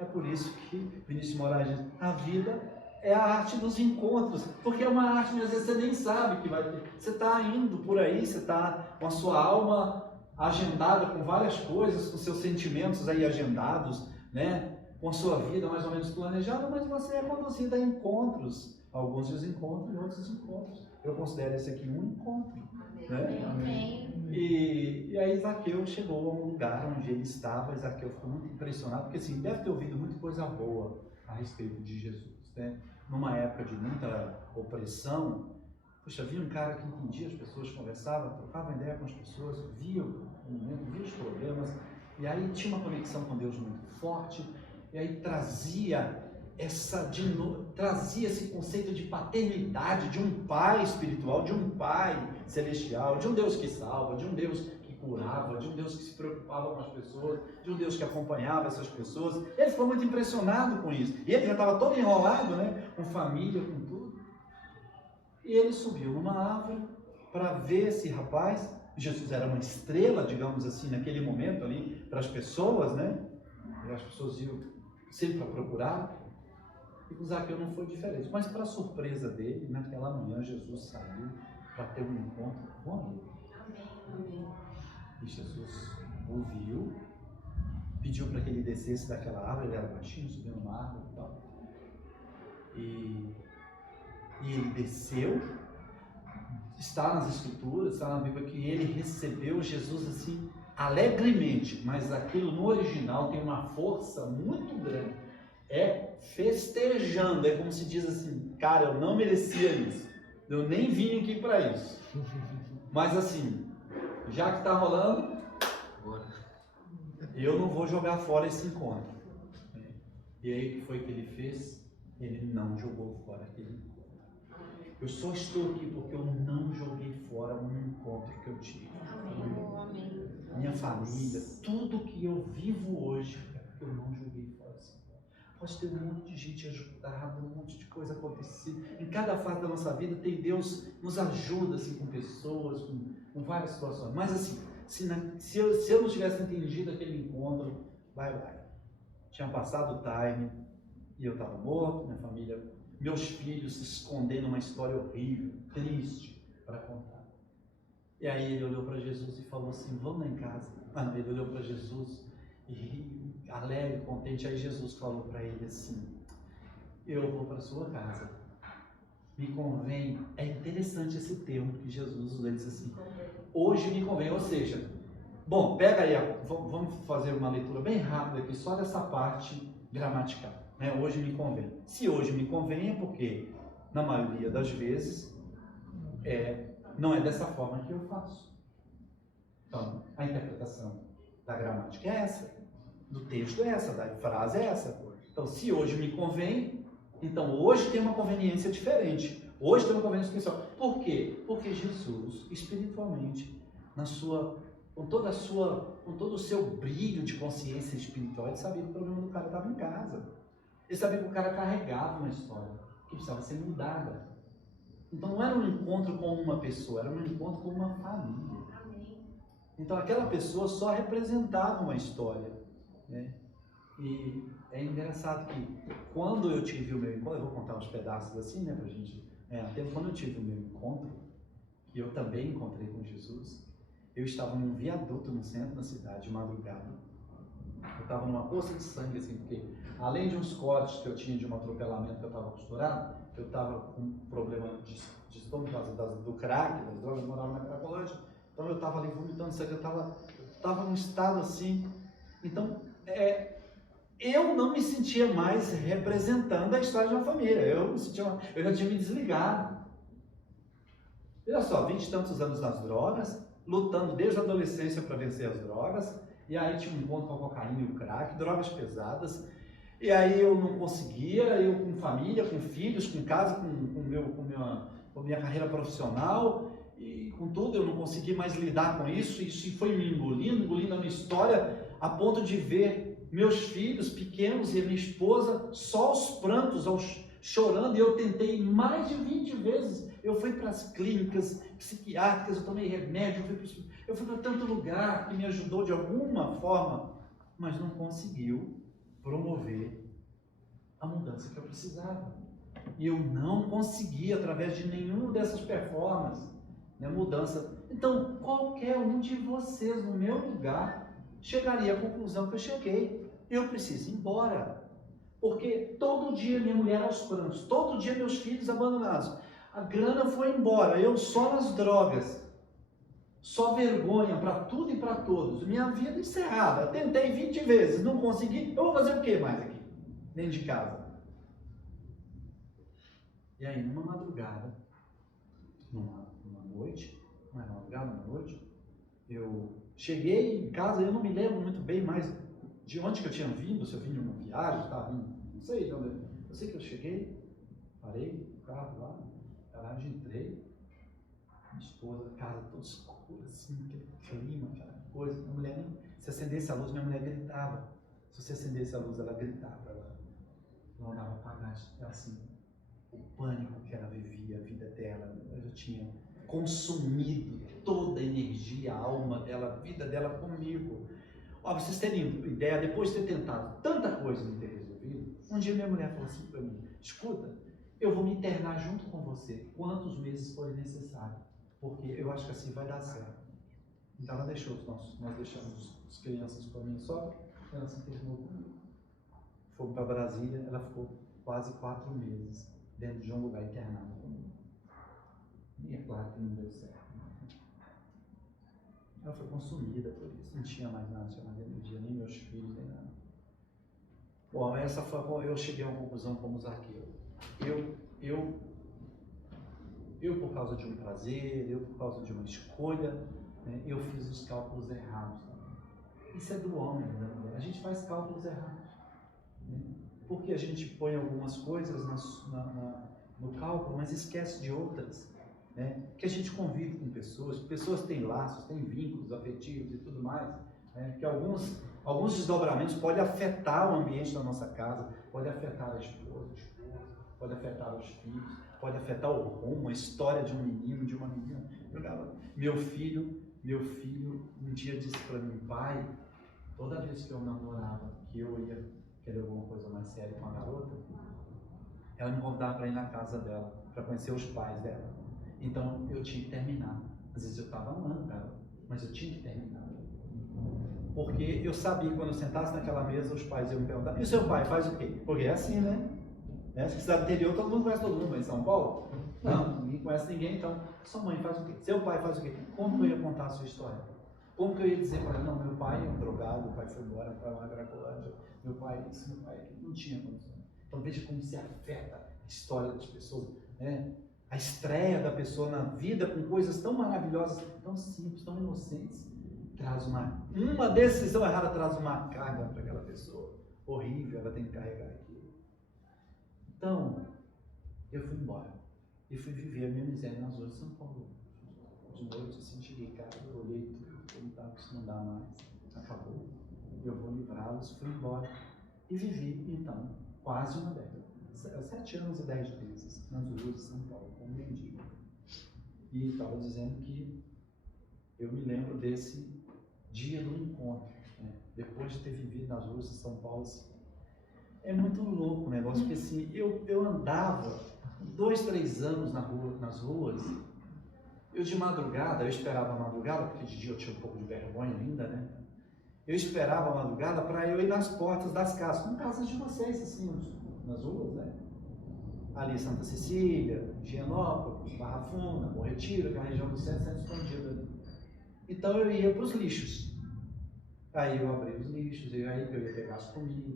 É por isso que Vinícius Moraes diz: a vida é a arte dos encontros, porque é uma arte que às vezes você nem sabe que vai ter. Você está indo por aí, você está com a sua alma agendada com várias coisas, com seus sentimentos aí agendados, né? Com a sua vida mais ou menos planejada, mas você é conduzido a encontros, alguns desencontros e outros encontros. Eu considero esse aqui um encontro, né? Amém. E aí Zaqueu chegou a um lugar onde ele estava. Zaqueu ficou muito impressionado, porque assim, deve ter ouvido muita coisa boa a respeito de Jesus, né? Numa época de muita opressão, puxa, via um cara que entendia as pessoas, conversava, trocava ideia com as pessoas, via o momento, via os problemas, e aí tinha uma conexão com Deus muito forte, e aí trazia esse conceito de paternidade, de um pai espiritual, de um pai celestial, de um Deus que salva, de um Deus que curava, de um Deus que se preocupava com as pessoas, de um Deus que acompanhava essas pessoas. Ele ficou muito impressionado com isso, e ele já estava todo enrolado, né, com família, com tudo, e ele subiu numa árvore para ver esse rapaz. Jesus era uma estrela, digamos assim, naquele momento ali, para as pessoas, né, e as pessoas iam sempre para procurar. E o Zaqueu não foi diferente, mas para surpresa dele, naquela manhã Jesus saiu para ter um encontro com ele. Amém. E Jesus ouviu, pediu para que ele descesse daquela árvore. Ele era baixinho, subiu numa árvore e tal. E ele desceu. Está nas Escrituras, está na Bíblia, que ele recebeu Jesus assim, alegremente, mas aquilo no original tem uma força muito grande. É festejando, é como se diz assim: cara, eu não merecia isso, eu nem vim aqui para isso, mas assim, já que está rolando, eu não vou jogar fora esse encontro. E aí o que foi que ele fez? Ele não jogou fora aquele encontro. Eu só estou aqui porque eu não joguei fora um encontro que eu tive. Amém. Minha família, tudo que eu vivo hoje, eu não joguei fora esse encontro. Pode ter um monte de gente ajudada, um monte de coisa acontecendo. Em cada fase da nossa vida tem Deus nos ajuda assim, com pessoas, com várias situações. Mas assim, se eu não tivesse entendido aquele encontro, vai. Tinha passado o time e eu estava morto, minha família, meus filhos se escondendo numa história horrível, triste para contar. E aí ele olhou para Jesus e falou assim: vamos lá em casa. Ele olhou para Jesus e alegre, contente. Aí Jesus falou para ele assim: eu vou para sua casa, me convém. É interessante esse termo que Jesus usou. Ele disse assim: hoje me convém. Ou seja, bom, pega aí, vamos fazer uma leitura bem rápida aqui, só dessa parte gramatical, né? Hoje me convém. Se hoje me convém é porque, na maioria das vezes, não é dessa forma que eu faço. Então, a interpretação da gramática é essa, do texto é essa, da frase é essa. Então, se hoje me convém, então hoje tem uma conveniência diferente. Hoje tem uma conveniência especial. Por quê? Porque Jesus, espiritualmente, com todo o seu brilho de consciência espiritual, ele sabia que o problema do cara estava em casa. Ele sabia que o cara carregava uma história que precisava ser mudada. Então não era um encontro com uma pessoa, era um encontro com uma família. Então aquela pessoa só representava uma história, né? E é engraçado que quando eu tive o meu encontro, eu vou contar uns pedaços assim, né, pra gente ganhar tempo. Quando eu tive o meu encontro, que eu também encontrei com Jesus, eu estava num viaduto no centro da cidade, de madrugada. Eu estava numa poça de sangue, assim, porque além de uns cortes que eu tinha de um atropelamento que eu estava costurado, eu estava com um problema de estômago por causa do crack, das drogas, eu morava na Cracolândia, então eu estava ali vomitando sangue, eu estava num estado assim. Então, eu não me sentia mais representando a história de uma família, eu já tinha me desligado. Olha só, 20 e tantos anos nas drogas, lutando desde a adolescência para vencer as drogas, e aí tinha um encontro com a cocaína e o crack, drogas pesadas, e aí eu não conseguia, eu com família, com filhos, com casa, com minha carreira profissional, e com tudo, eu não consegui mais lidar com isso, e isso foi me engolindo a minha história, a ponto de ver meus filhos pequenos e a minha esposa só aos prantos, chorando, e eu tentei mais de 20 vezes. Eu fui para as clínicas psiquiátricas, eu tomei remédio, eu fui para tanto lugar que me ajudou de alguma forma, mas não conseguiu promover a mudança que eu precisava. E eu não consegui, através de nenhuma dessas performances, né, mudança. Então, qualquer um de vocês no meu lugar chegaria à conclusão que eu cheguei. Eu preciso ir embora. Porque todo dia minha mulher aos prantos, todo dia meus filhos abandonados. A grana foi embora, eu só nas drogas. Só vergonha para tudo e para todos. Minha vida encerrada. Tentei 20 vezes, não consegui. Eu vou fazer o que mais aqui? Dentro de casa. E aí, numa madrugada, numa noite, não era madrugada, uma noite, eu cheguei em casa, eu não me lembro muito bem mais de onde que eu tinha vindo, se eu vim de uma viagem, estava vindo, não sei de onde. Eu sei que eu cheguei, parei o carro lá, na garagem, entrei, minha esposa, casa toda escura, assim, aquele clima, aquela coisa. Minha mulher, se acendesse a luz, minha mulher gritava. Se você acendesse a luz, ela gritava, ela não dava para apagar, assim, o pânico que ela vivia, a vida dela. Eu já tinha consumido toda a energia, a alma dela, a vida dela comigo. Ó, vocês terem ideia, depois de ter tentado tanta coisa e não ter resolvido, um dia minha mulher falou assim para mim: escuta, eu vou me internar junto com você quantos meses forem necessários, porque eu acho que assim vai dar certo. Então ela deixou nós deixamos as crianças com a minha sogra, ela se internou comigo. Fomos para Brasília, ela ficou quase 4 meses dentro de um lugar internado comigo. E é claro que não deu certo. Ela foi consumida por isso, não tinha mais nada, tinha mais energia, nem meus filhos, nem nada. Bom, essa foi, eu cheguei a uma conclusão como Zaqueu. Eu por causa de um prazer, eu por causa de uma escolha, né, eu fiz os cálculos errados. Isso é do homem, né? A gente faz cálculos errados. Né? Porque a gente põe algumas coisas no cálculo, mas esquece de outras. Né? Que a gente convive com pessoas têm laços, têm vínculos afetivos e tudo mais, né? Que alguns desdobramentos podem afetar o ambiente da nossa casa, pode afetar a esposa, pode afetar os filhos, pode afetar o rumo, a história de um menino, de uma menina. Meu filho um dia disse para mim: pai, toda vez que eu namorava, que eu ia querer alguma coisa mais séria com a garota, ela me convidava para ir na casa dela, para conhecer os pais dela. Então eu tinha que terminar. Às vezes eu estava amando ela, mas eu tinha que terminar. Porque eu sabia que quando eu sentasse naquela mesa, os pais iam me perguntar: e o seu pai faz o quê? Porque é assim, né? Na cidade interior todo mundo conhece todo mundo, mas em São Paulo, não, ninguém conhece ninguém. Então, sua mãe faz o quê? Seu pai faz o quê? Como que eu ia contar a sua história? Como que eu ia dizer para ela: não, meu pai é um drogado, meu pai foi embora para uma Cracolândia, meu pai isso, meu pai aquilo, não tinha condição. Então veja como se afeta a história das pessoas, né? A estreia da pessoa na vida com coisas tão maravilhosas, tão simples, tão inocentes, traz uma decisão errada, traz uma carga para aquela pessoa horrível, ela tem que carregar aquilo. Então, eu fui embora e fui viver a minha miséria nas ruas de São Paulo. De noite, assim, cheguei em casa, eu olhei tudo, não isso não dá mais, acabou, eu vou livrá-los, fui embora e vivi, então, quase uma década. 7 anos e 10 meses nas ruas de São Paulo, como mendigo. E estava dizendo que eu me lembro desse dia do encontro, né? Depois de ter vivido nas ruas de São Paulo, assim, é muito louco o negócio, porque assim, eu andava 2, 3 anos nas ruas, eu de madrugada, eu esperava a madrugada, porque de dia eu tinha um pouco de vergonha ainda, né? Eu esperava a madrugada para eu ir nas portas das casas, como casas de vocês, assim, nas ruas, né? Ali Santa Cecília, Higienópolis, Barra Funda, Bom Retiro, aquela região do centro escondida, né? Então eu ia para os lixos. Aí eu abria os lixos, e aí que eu ia pegar as comidas,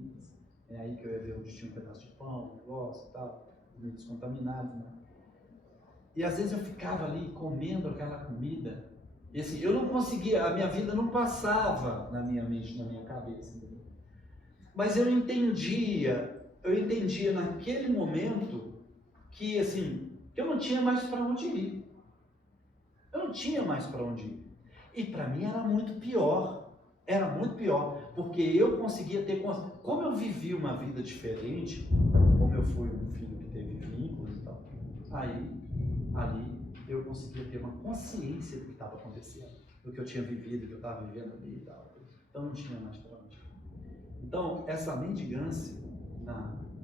é aí que eu ia ver onde tinha um pedaço de pão, negócio e tal, comidas contaminadas, né? E às vezes eu ficava ali comendo aquela comida, e assim, eu não conseguia, a minha vida não passava na minha mente, na minha cabeça, entendeu? Mas eu entendia naquele momento que assim, que eu não tinha mais para onde ir. Eu não tinha mais para onde ir. E para mim era muito pior, porque eu conseguia ter, como eu vivi uma vida diferente, como eu fui um filho que teve vínculos e tal, ali eu conseguia ter uma consciência do que estava acontecendo, do que eu tinha vivido, do que eu estava vivendo ali e tal. Então não tinha mais para onde ir. Então essa mendigância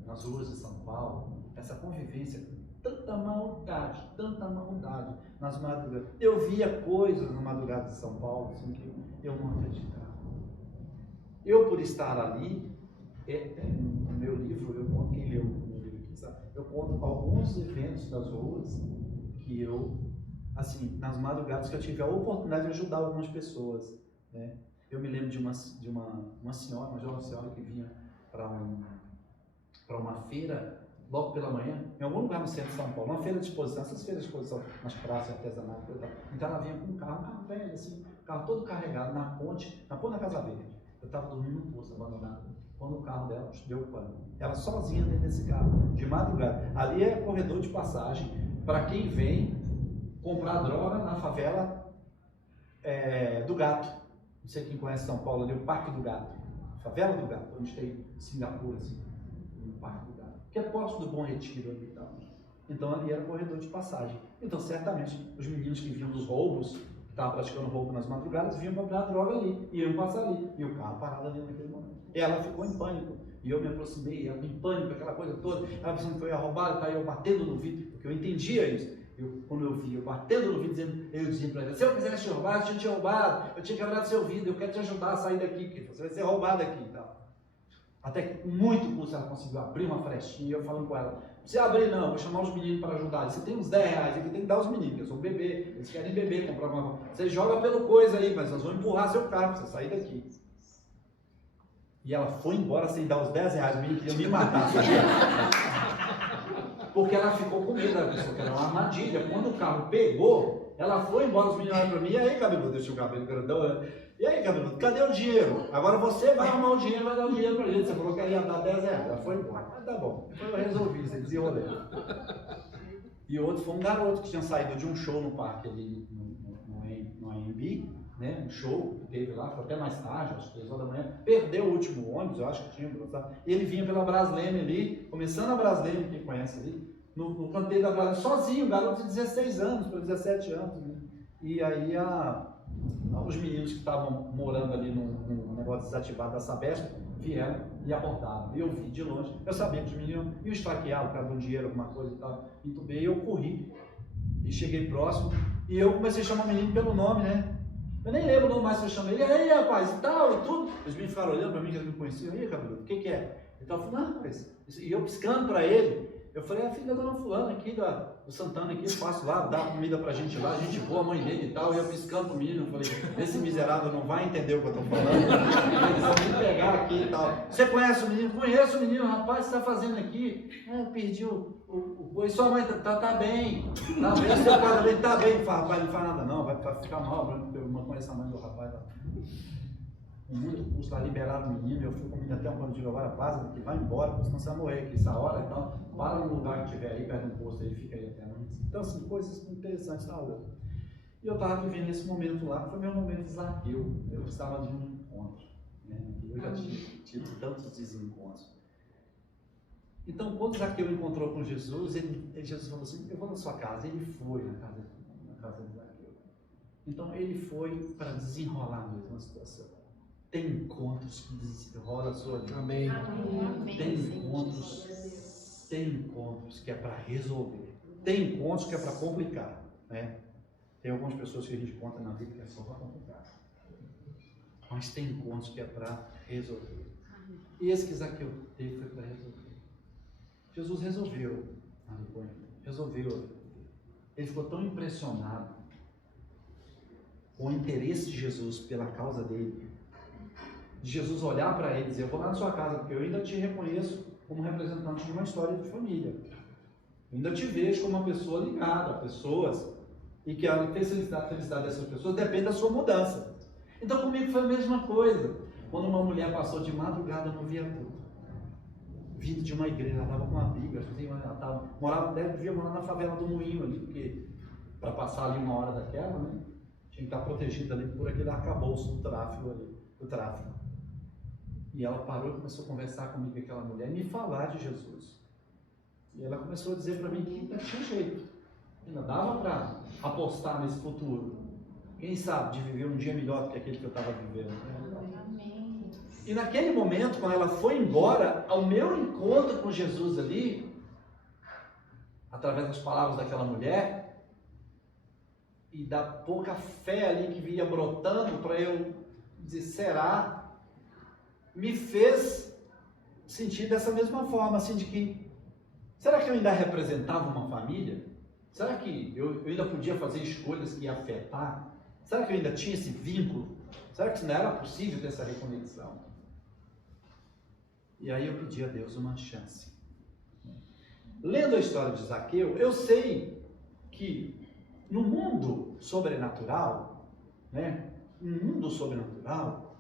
nas ruas de São Paulo, essa convivência com tanta maldade nas madrugadas. Eu via coisas na madrugada de São Paulo assim, que eu não acreditava. Eu, por estar ali, no meu livro, eu conto, quem leu o meu livro aqui, sabe? Eu conto alguns eventos das ruas que eu, assim, nas madrugadas que eu tive a oportunidade de ajudar algumas pessoas, né? Eu me lembro de uma senhora, uma jovem senhora que vinha para uma feira logo pela manhã, em algum lugar no centro de São Paulo, uma feira de exposição, essas feiras de exposição nas praças artesanais, então ela vinha com um carro velho, assim, carro todo carregado na ponte da Casa Verde. Eu estava dormindo no posto abandonado, quando o carro dela deu pano. Ela sozinha dentro desse carro, de madrugada. Ali é corredor de passagem para quem vem comprar droga na favela do Gato. Não sei quem conhece São Paulo ali, o Parque do Gato. Favela do Gato, onde tem Singapura, assim, no Parque do Gato. Que é posto do Bom Retiro ali e tal. Então ali era corredor de passagem. Então certamente os meninos que vinham dos roubos, que estavam praticando roubo nas madrugadas, vinham comprar droga ali, iam passar ali. E o carro parado ali naquele momento. E ela ficou em pânico. E eu me aproximei, ela em pânico, aquela coisa toda. Ela pensando que eu ia roubar, tá? Eu batendo no vidro, porque eu entendia isso. Quando eu vi, eu batendo no vidro, eu dizia para ela, se eu quisesse te roubar, eu tinha te roubado, eu tinha quebrado seu vidro, eu quero te ajudar a sair daqui, porque você vai ser roubado aqui e tal. Até que com muito custo ela conseguiu abrir uma frestinha, e eu falando com ela, não precisa abrir não, vou chamar os meninos para ajudar. Você tem uns 10 reais aqui, tem que dar aos meninos, porque eu sou um bebê, eles querem beber, comprar alguma coisa. Você joga pelo coisa aí, mas nós vamos empurrar seu carro para você sair daqui. E ela foi embora sem dar os 10 reais, o menino queria me matar. Porque ela ficou com medo, ela pensou que era uma armadilha. Quando o carro pegou, ela foi embora, os meninos olharam para mim, e aí, cabeludo, deixa o cabelo grandão, né? E aí, cabeludo, cadê o dinheiro? Agora você vai arrumar o dinheiro, vai dar o dinheiro pra gente. Você falou que ela ia dar 10 reais, ela foi embora. Ah, tá bom, então eu resolvi, você desenrolei. E outro foi um garoto que tinha saído de um show no parque ali, no AMB, né? Um show que teve lá, foi até mais tarde, às 3 horas da manhã, perdeu o último ônibus, eu acho que tinha, e ele vinha pela Brasleme ali, começando a Brasleme, quem conhece ali, no canteiro da Brasleme, sozinho, um garoto de 16 anos, para 17 anos, né? E aí os meninos que estavam morando ali num negócio desativado da Sabesp vieram e abordaram. Eu vi de longe, eu sabia que os meninos iam esfaquear, o cara deu dinheiro, alguma coisa e tal. Entubei, eu corri e cheguei próximo e eu comecei a chamar o menino pelo nome, né? Eu nem lembro o nome mais que eu chamei ele. E aí, rapaz, e tal, e tudo. Os meninos ficaram olhando para mim, que eles me conheciam. E aí, cabeludo, o que é? Então eu falei, não, rapaz. E eu piscando para ele. Eu falei, é a filha da dona fulana aqui, do Santana aqui, eu faço lá, dá comida pra gente lá, a gente boa, a mãe dele e tal, e eu piscando pro menino, eu falei, esse miserável não vai entender o que eu tô falando, eles vão me pegar aqui e tal. Você conhece o menino? Conheço o menino, rapaz, o que você tá fazendo aqui? Perdi o boi, sua mãe tá bem, tá bem, seu pai dele tá bem, fala, rapaz, não faz nada não, vai ficar mal, eu não conheço a mãe do rapaz, tá? Muito custo lá, liberaram o menino, eu fui com o menino até quando eu digo agora, vaza daqui, vai embora, porque senão você vai morrer aqui essa hora, então, para no lugar que tiver aí, perto do posto aí, fica aí até amanhã. Então, assim, coisas interessantes na rua. E eu estava vivendo esse momento lá, que foi meu momento de Zaqueu, eu estava de um encontro, né? Eu já tinha tido tantos desencontros. Então, quando Zaqueu encontrou com Jesus, Jesus falou assim, eu vou na sua casa, ele foi na casa de Zaqueu. Então ele foi para desenrolar mesmo a situação. Tem encontros que desenrolam a sua vida. Amém. Tem encontros que é para resolver. Tem encontros que é para complicar, né? Tem algumas pessoas que a gente conta na vida que é só para complicar. Mas tem encontros que é para resolver. E esse que Zaqueu teve foi para resolver. Jesus resolveu. Resolveu. Ele ficou tão impressionado com o interesse de Jesus pela causa dele, de Jesus olhar para ele e dizer: eu vou lá na sua casa, porque eu ainda te reconheço como representante de uma história de família. Eu ainda te vejo como uma pessoa ligada a pessoas, e que a felicidade dessas pessoas depende da sua mudança. Então comigo foi a mesma coisa. Quando uma mulher passou de madrugada no viaduto, vindo de uma igreja, ela estava com uma Bíblia, devia morar na favela do Moinho ali, porque para passar ali uma hora daquela, né, tinha que estar protegida ali por aquele arcabouço do tráfico. E ela parou e começou a conversar comigo, aquela mulher, e me falar de Jesus. E ela começou a dizer para mim que ainda tinha jeito, ainda dava para apostar nesse futuro. Quem sabe de viver um dia melhor do que aquele que eu estava vivendo. E naquele momento, quando ela foi embora, ao meu encontro com Jesus ali, através das palavras daquela mulher, e da pouca fé ali que vinha brotando para eu dizer, será? Me fez sentir dessa mesma forma, assim, de que, será que eu ainda representava uma família? Será que eu ainda podia fazer escolhas que ia afetar? Será que eu ainda tinha esse vínculo? Será que não era possível ter essa reconexão? E aí eu pedi a Deus uma chance. Lendo a história de Zaqueu, eu sei que no mundo sobrenatural, né? No mundo sobrenatural,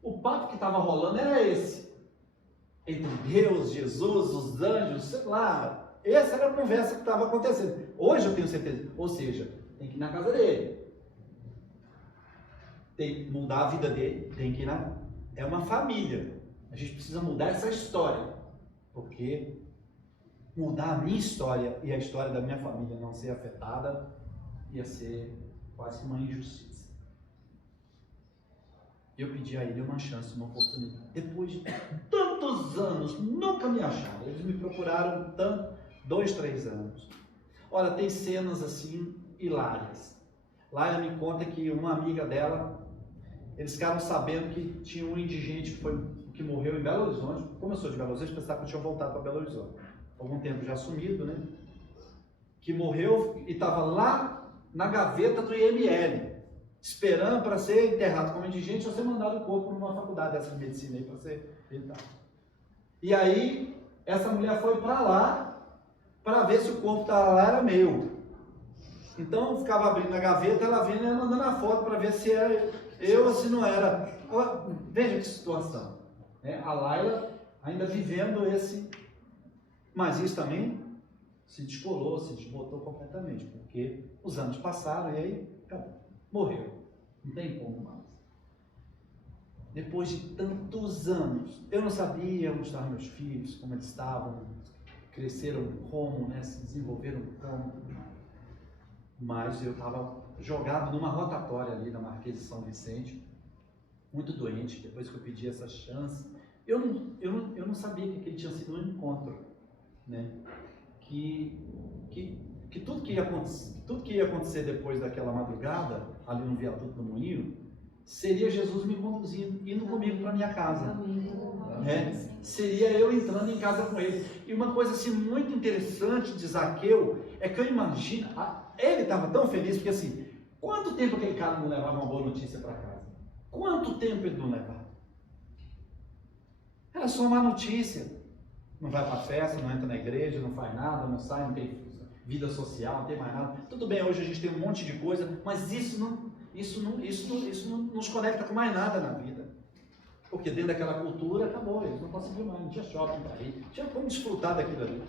o papo que estava rolando era esse. Entre Deus, Jesus, os anjos, sei lá. Essa era a conversa que estava acontecendo. Hoje eu tenho certeza. Ou seja, tem que ir na casa dele. Tem que mudar a vida dele. Tem que ir na... É uma família. A gente precisa mudar essa história. Porque mudar a minha história e a história da minha família não ser afetada ia ser quase uma injustiça. Eu pedi a ele uma chance, uma oportunidade. Depois de tantos anos, nunca me acharam. Eles me procuraram 2, 3 anos. Olha, tem cenas assim hilárias. Laila me conta que uma amiga dela, eles ficaram sabendo que tinha um indigente que morreu em Belo Horizonte. Como eu sou de Belo Horizonte, pensava que eu tinha voltado para Belo Horizonte. Algum tempo já sumido, né? Que morreu e estava lá na gaveta do IML, esperando para ser enterrado como indigente ou ser mandado o corpo numa faculdade dessa de medicina aí para ser enterrado. E aí, essa mulher foi para lá para ver se o corpo estava lá, era meu. Então, eu ficava abrindo a gaveta, ela vendo e ela mandando a foto para ver se era eu ou se não era. Veja que situação. Né? A Laila ainda vivendo esse... Mas isso também se descolou, se desbotou completamente, porque os anos passaram e aí acabou. Morreu. Não tem como mais. Depois de tantos anos, eu não sabia onde estavam meus filhos, como eles estavam, cresceram como, né, se desenvolveram como. Mas eu estava jogado numa rotatória ali na Marquês de São Vicente, muito doente. Depois que eu pedi essa chance, eu não sabia que aquele tinha sido um encontro, né? Que tudo que ia acontecer depois daquela madrugada, ali no viaduto do Moinho, seria Jesus me conduzindo, indo comigo para minha casa. Né? Seria eu entrando em casa com ele. E uma coisa assim muito interessante de Zaqueu é que eu imagino, ele estava tão feliz, porque assim, quanto tempo aquele cara não levava uma boa notícia para casa? Quanto tempo ele não levava? Era só uma notícia. Não vai para a festa, não entra na igreja, não faz nada, não sai, não tem vida social, não tem mais nada. Tudo bem, hoje a gente tem um monte de coisa, mas isso não nos conecta com mais nada na vida. Porque dentro daquela cultura acabou, eles não conseguiam mais, não tinha shopping para ir, não tinha como desfrutar daquilo ali.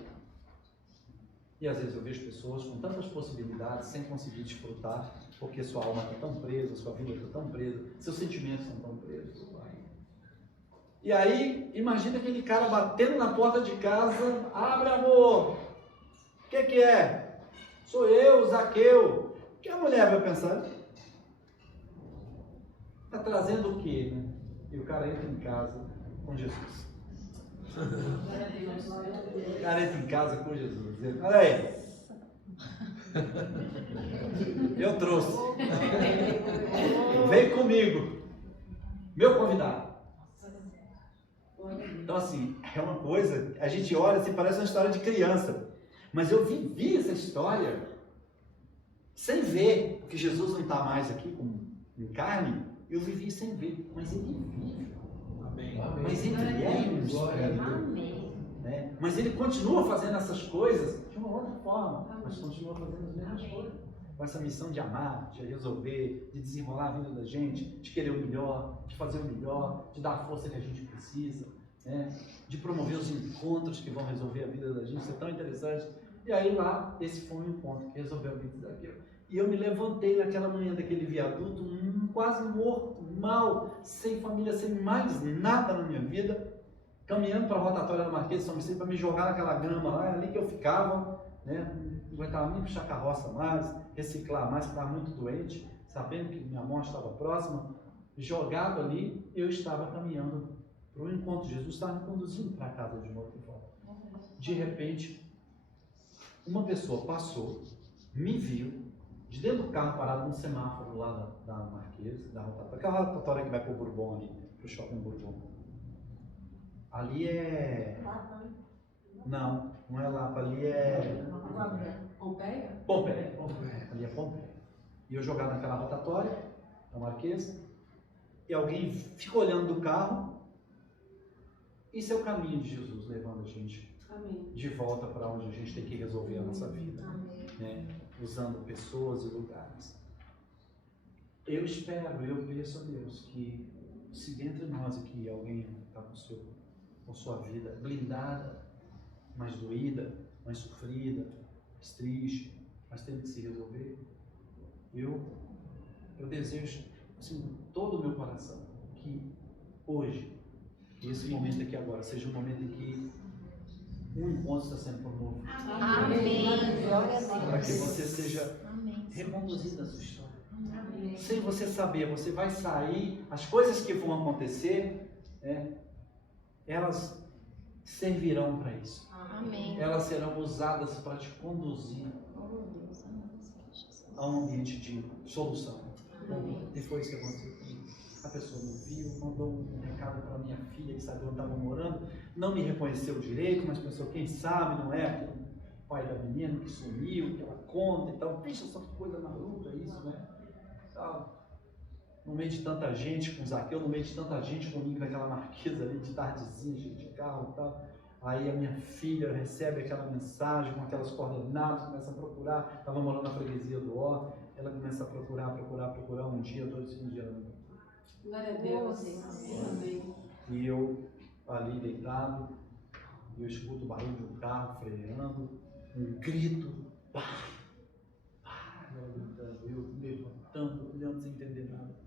E às vezes eu vejo pessoas com tantas possibilidades sem conseguir desfrutar, porque sua alma está tão presa, sua vida está tão presa, seus sentimentos estão tão presos. E aí, imagina aquele cara batendo na porta de casa, abre, amor, o que é? Sou eu, Zaqueu. que a mulher vai pensar? Está trazendo o quê, né? E o cara entra em casa com Jesus. O cara entra em casa com Jesus. Dizendo, olha aí. Eu trouxe. Vem comigo. Meu convidado. Então assim, é uma coisa, a gente olha assim, parece uma história de criança. Mas eu vivi essa história sem ver, porque Jesus não está mais aqui em carne, eu vivi sem ver, mas ele vive. Amém. Mas ele é um espírito. Né? Mas ele continua fazendo essas coisas de uma outra forma, mas continua fazendo as mesmas coisas. Com essa missão de amar, de resolver, de desenrolar a vida da gente, de querer o melhor, de fazer o melhor, de dar a força que a gente precisa, né? De promover os encontros que vão resolver a vida da gente. Isso é tão interessante. E aí lá, esse foi um encontro que resolveu a vida daquilo. E eu me levantei naquela manhã daquele viaduto, quase morto, mal, sem família, sem mais nada na minha vida, caminhando para a rotatória da Marquês de São Vicente para me jogar naquela grama lá, é ali que eu ficava, né? Não aguentava nem puxar carroça mais, reciclar mais, estava muito doente, sabendo que minha morte estava próxima, jogado ali, eu estava caminhando para o encontro. Jesus estava me conduzindo para a casa de novo. De repente, uma pessoa passou, me viu, de dentro do carro parado num semáforo lá da Marquês, da rotatória, aquela rotatória que vai para o Bourbon ali, para o shopping Bourbon. Ali é... Não é Lapa, ali é... Pompeia? Pompeia. Ali é Pompeia. E eu jogado naquela rotatória, da Marquesa, e alguém fica olhando do carro, isso é o caminho de Jesus levando a gente de volta para onde a gente tem que resolver a nossa vida, né? Usando pessoas e lugares. Eu espero, eu peço a Deus que, se dentre nós aqui alguém está com sua vida blindada, mais doída, mais sofrida, mais triste, mas tendo que se resolver, eu desejo, assim, todo o meu coração, que hoje, que esse momento aqui agora, seja um momento em que um encontro está sendo promovido. Amém. Para que você seja reconduzido na sua história. Amém. Sem você saber, você vai sair, as coisas que vão acontecer, né, elas servirão para isso. Amém. Elas serão usadas para te conduzir a um ambiente de solução. E foi isso que aconteceu comigo. A pessoa me viu, mandou um recado para minha filha que sabia onde estava morando, não me reconheceu direito, mas pensou, quem sabe não é o pai da menina que sumiu, que ela conta e tal. Deixa só que coisa maluca isso, né? No meio de tanta gente com Zaqueu, no meio de tanta gente comigo naquela Marquesa ali, de tardezinha, gente de carro e tal. Aí a minha filha recebe aquela mensagem com aquelas coordenadas, começa a procurar, estava morando na freguesia do Ó, ela começa a procurar, um dia, 2, 1 dia, ela não. Glória a Deus. Amém. E eu ali deitado, eu escuto o barulho de um carro freando, um grito, pá, eu levantando, olhando sem entender nada.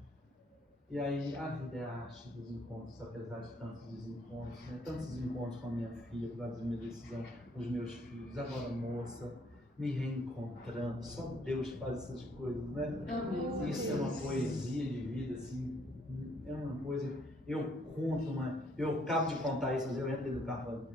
E aí a vida é a arte dos encontros, apesar de tantos desencontros, né? Tantos desencontros com a minha filha, por causa da minha decisão, com os meus filhos, agora moça, me reencontrando, só Deus faz essas coisas, né? Amém. Isso é uma poesia de vida, assim, é uma coisa, eu conto, eu acabo de contar isso, mas eu entro dentro do carro falando,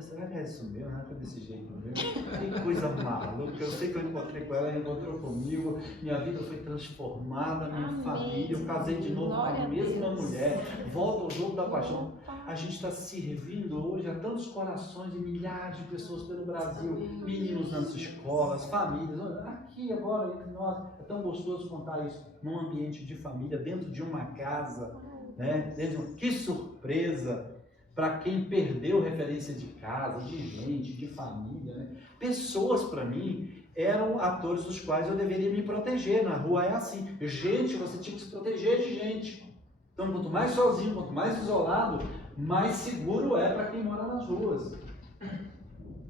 será que é isso mesmo? Não é desse jeito mesmo? Que coisa maluca, eu sei que eu encontrei com ela, ela encontrou comigo, minha vida foi transformada, minha família, eu casei de novo com a mesma mulher, volto ao jogo da paixão. A gente está servindo hoje a tantos corações e milhares de pessoas pelo Brasil, meninos nas escolas, famílias, aqui agora entre nós, é tão gostoso contar isso num ambiente de família, dentro de uma casa, né? Que surpresa para quem perdeu referência de casa, de gente, de família, né? Pessoas para mim eram atores dos quais eu deveria me proteger, na rua é assim, gente, você tinha que se proteger de gente. Então, quanto mais sozinho, quanto mais isolado, mais seguro é para quem mora nas ruas.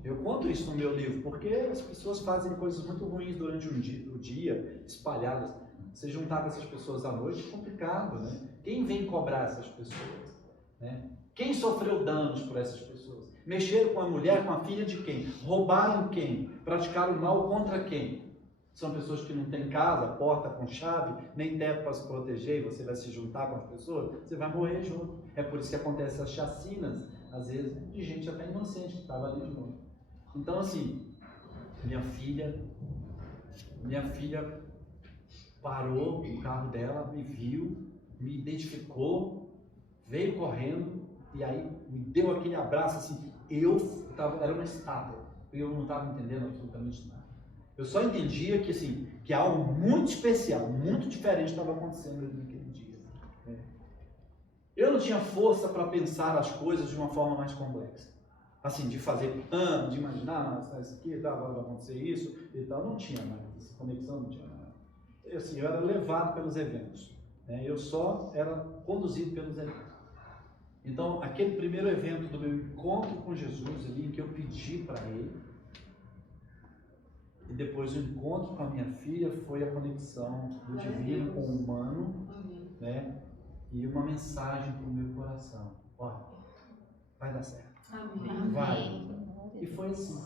Eu conto isso no meu livro, porque as pessoas fazem coisas muito ruins durante o dia, espalhadas. Se juntar com essas pessoas à noite é complicado, né? Quem vem cobrar essas pessoas? Né? Quem sofreu danos por essas pessoas? Mexeram com a mulher, com a filha de quem? Roubaram quem? Praticaram mal contra quem? São pessoas que não têm casa, porta com chave, nem teto para se proteger, e você vai se juntar com as pessoas, você vai morrer junto. É por isso que acontecem as chacinas, às vezes, de gente até inocente que estava ali junto. Então, assim, minha filha parou o carro dela, me viu, me identificou, veio correndo, e aí me deu aquele abraço, assim, era uma estátua, eu não estava entendendo absolutamente nada. Eu só entendia que, assim, que algo muito especial, muito diferente estava acontecendo naquele dia. Eu não tinha força para pensar as coisas de uma forma mais complexa. Assim, de fazer plano, de imaginar, isso aqui, vai acontecer isso e tal. Não tinha mais essa conexão, não tinha nada. Assim, eu era levado pelos eventos. Eu só era conduzido pelos eventos. Então, aquele primeiro evento do meu encontro com Jesus ali, em que eu pedi para Ele, e depois o encontro com a minha filha, foi a conexão do divino com o humano, né? E uma mensagem para o meu coração: olha, vai dar certo. Amém. Vai. E foi assim.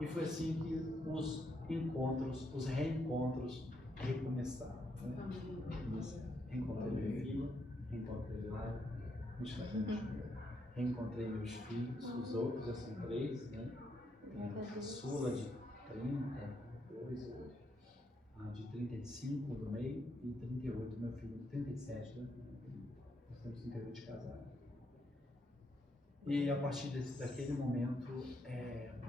E foi assim que os encontros, os reencontros recomeçaram. Né? Reencontrei minha filha, reencontrei lá, reencontrei meus filhos, os outros já são 3, né? A Sula de 32 hoje, a de 35 do meio e 38, meu filho, 37, né? Nós temos 38 de casado. E a partir daquele momento,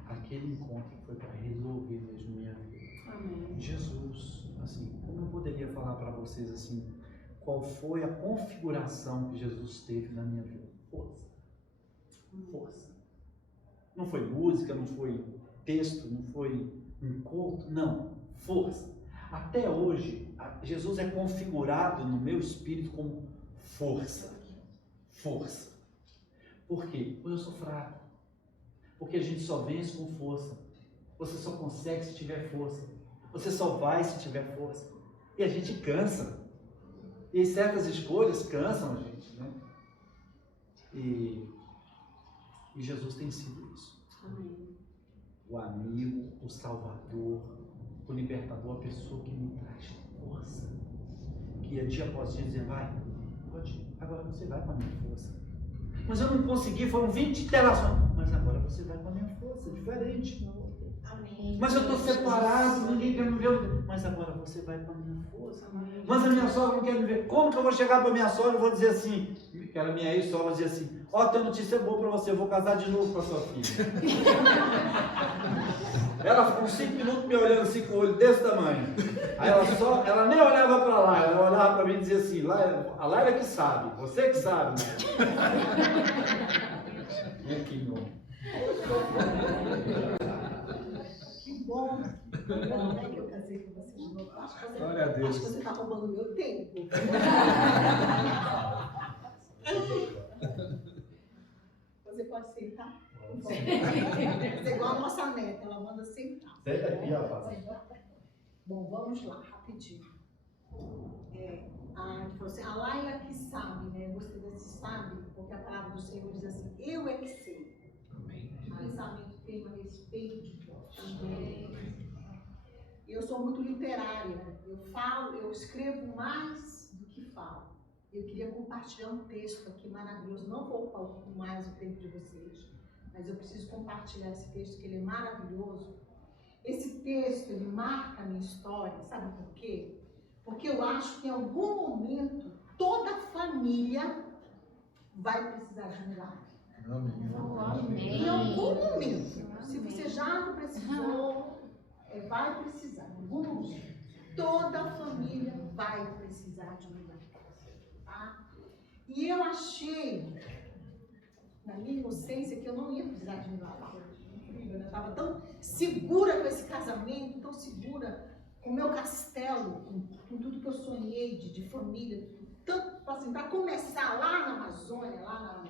aquele encontro foi para resolver mesmo minha vida. Amém. Jesus, assim, como eu poderia falar para vocês assim, qual foi a configuração que Jesus teve na minha vida? Força. Força. Não foi música, não foi texto, não foi um culto, não. Força. Até hoje, Jesus é configurado no meu espírito como força. Força. Por quê? Porque eu sou fraco. Porque a gente só vence com força. Você só consegue se tiver força. Você só vai se tiver força. E a gente cansa. E certas escolhas cansam a gente, né? E Jesus tem sido isso. Amém. O amigo, o salvador, o libertador, a pessoa que me traz força. Que dia após dia dizer, vai, pode ir. Agora você vai com a minha força. Mas eu não consegui, foram 20 interações. Mas agora você vai com a minha força, diferente. Amém. Mas eu estou separado, ninguém quer me ver. Mas agora você vai com a minha força. Mas a minha sogra não quer me ver. Como que eu vou chegar para a minha sogra e vou dizer assim, que era minha ex-sogra, dizer assim, ó, tem notícia boa para você, eu vou casar de novo com a sua filha. Ela ficou 5 minutos me olhando assim com o olho desse tamanho. Aí ela nem olhava para lá, ela olhava para mim e dizia assim, a Laila que sabe, você que sabe. Né? Que bom. Que bom, né, que eu casei com você de novo. Glória a Deus. Acho que você está roubando meu tempo. Você pode sentar? Você é igual a nossa neta, ela manda sentar. Senta aqui, rapaz. Bom, vamos lá, rapidinho. A gente falou assim, a Laila que sabe, né? Eu gostei desse sabe, porque a palavra do Senhor diz assim, eu é que sei. Amém. Pensamento firme a respeito de vós. Eu sou muito literária. Eu escrevo mais do que falo. Eu queria compartilhar um texto aqui maravilhoso. Não vou ocupar mais o tempo de vocês, mas eu preciso compartilhar esse texto, que ele é maravilhoso. Esse texto, ele marca a minha história. Sabe por quê? Porque eu acho que em algum momento toda a família vai precisar de um milagre. Amém. Em algum momento, se você já não precisou, vai precisar. Em algum momento, toda a família vai precisar de um milagre. Tá? E eu achei, na minha inocência, que eu não ia precisar de um milagre. Eu estava tão segura com esse casamento, tão segura com o meu castelo, com tudo que eu sonhei de família, tanto assim, para começar lá na Amazônia, lá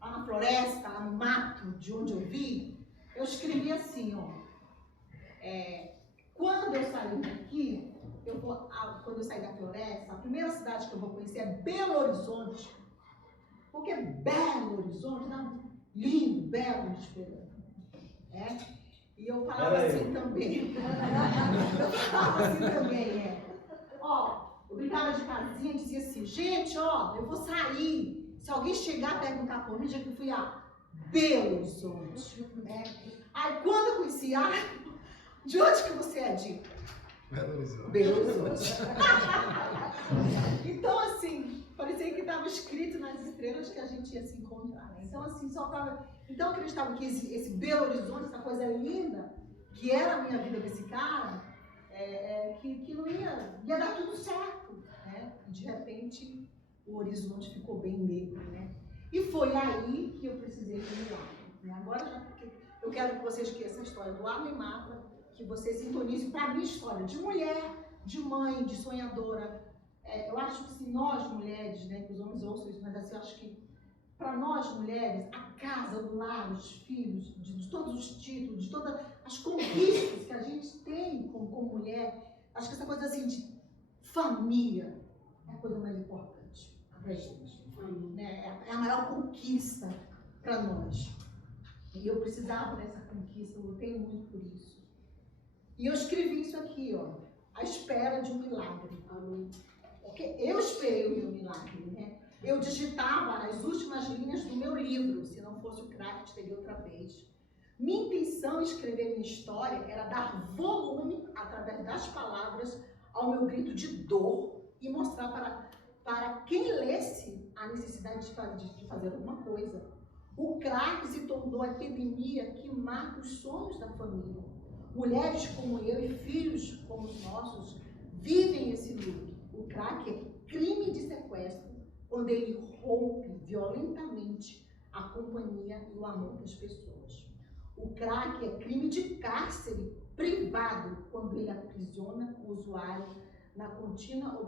na floresta, lá no mato, de onde eu vi, eu escrevi assim, ó, quando eu sair daqui, quando eu sair da floresta, a primeira cidade que eu vou conhecer é Belo Horizonte, porque Belo Horizonte dá um lindo, belo esperando. E eu falava assim também. Eu falava assim também, Ó, eu brincava de casinha e dizia assim, gente, ó, eu vou sair. Se alguém chegar e perguntar por mim, já que eu fui a Belo Horizonte, né? Aí quando eu conheci de onde que você é, Di? Belo Horizonte. Belo Horizonte. Então, assim, parecia que estava escrito nas estrelas que a gente ia se encontrar, né? Então, assim, só tava... Então, eu acreditava que esse Belo Horizonte, essa coisa linda, que era a minha vida desse cara, que não ia dar tudo certo, né? E, de repente, o horizonte ficou bem negro, né? E foi aí que eu precisei de um milagre, né? Agora, já porque eu quero que vocês esqueçam a história do Arno e Marta, que vocês sintonizem para a minha história de mulher, de mãe, de sonhadora. Eu acho que assim, nós mulheres, né, que os homens ouçam isso, mas assim, eu acho que para nós mulheres, a casa, o lar, os filhos, de todos os títulos, de todas as conquistas que a gente tem como mulher, acho que essa coisa assim de família é a coisa mais importante para a gente. Né? É a maior conquista para nós. E eu precisava dessa conquista, eu lutei muito por isso. E eu escrevi isso aqui, ó, à espera de um milagre. Porque eu esperei o meu milagre, né? Eu digitava as últimas linhas do meu livro, se não fosse o crack, teria outra vez. Minha intenção em escrever minha história era dar volume, através das palavras, ao meu grito de dor e mostrar para quem lesse a necessidade de fazer alguma coisa. O crack se tornou a epidemia que mata os sonhos da família. Mulheres como eu e filhos como os nossos vivem esse luto. O crack é crime de sequestro quando ele rompe violentamente a companhia e o amor das pessoas. O crack é crime de cárcere privado quando ele aprisiona o usuário na contínua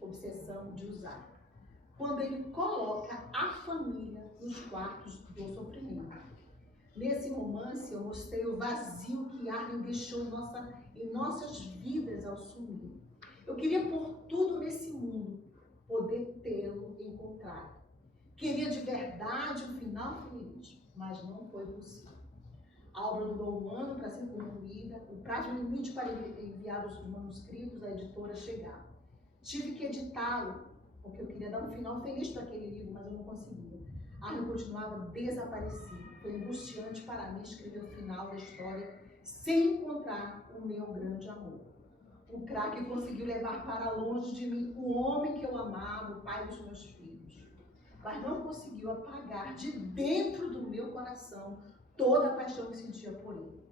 obsessão de usar. Quando ele coloca a família nos quartos do sofrimento. Nesse romance, eu mostrei o vazio que Arlen deixou em nossas vidas ao sumir. Eu queria por tudo nesse mundo poder tê-lo encontrado. Queria de verdade um final feliz, mas não foi possível. A obra durou um ano para ser concluída, o prazo limite para enviar os manuscritos à editora chegava. Tive que editá-lo, porque eu queria dar um final feliz para aquele livro, mas eu não conseguia. Arlen continuava desaparecido. Foi angustiante para mim escrever o final da história sem encontrar o meu grande amor. O crack conseguiu levar para longe de mim o homem que eu amava, o pai dos meus filhos. Mas não conseguiu apagar de dentro do meu coração toda a paixão que sentia por ele.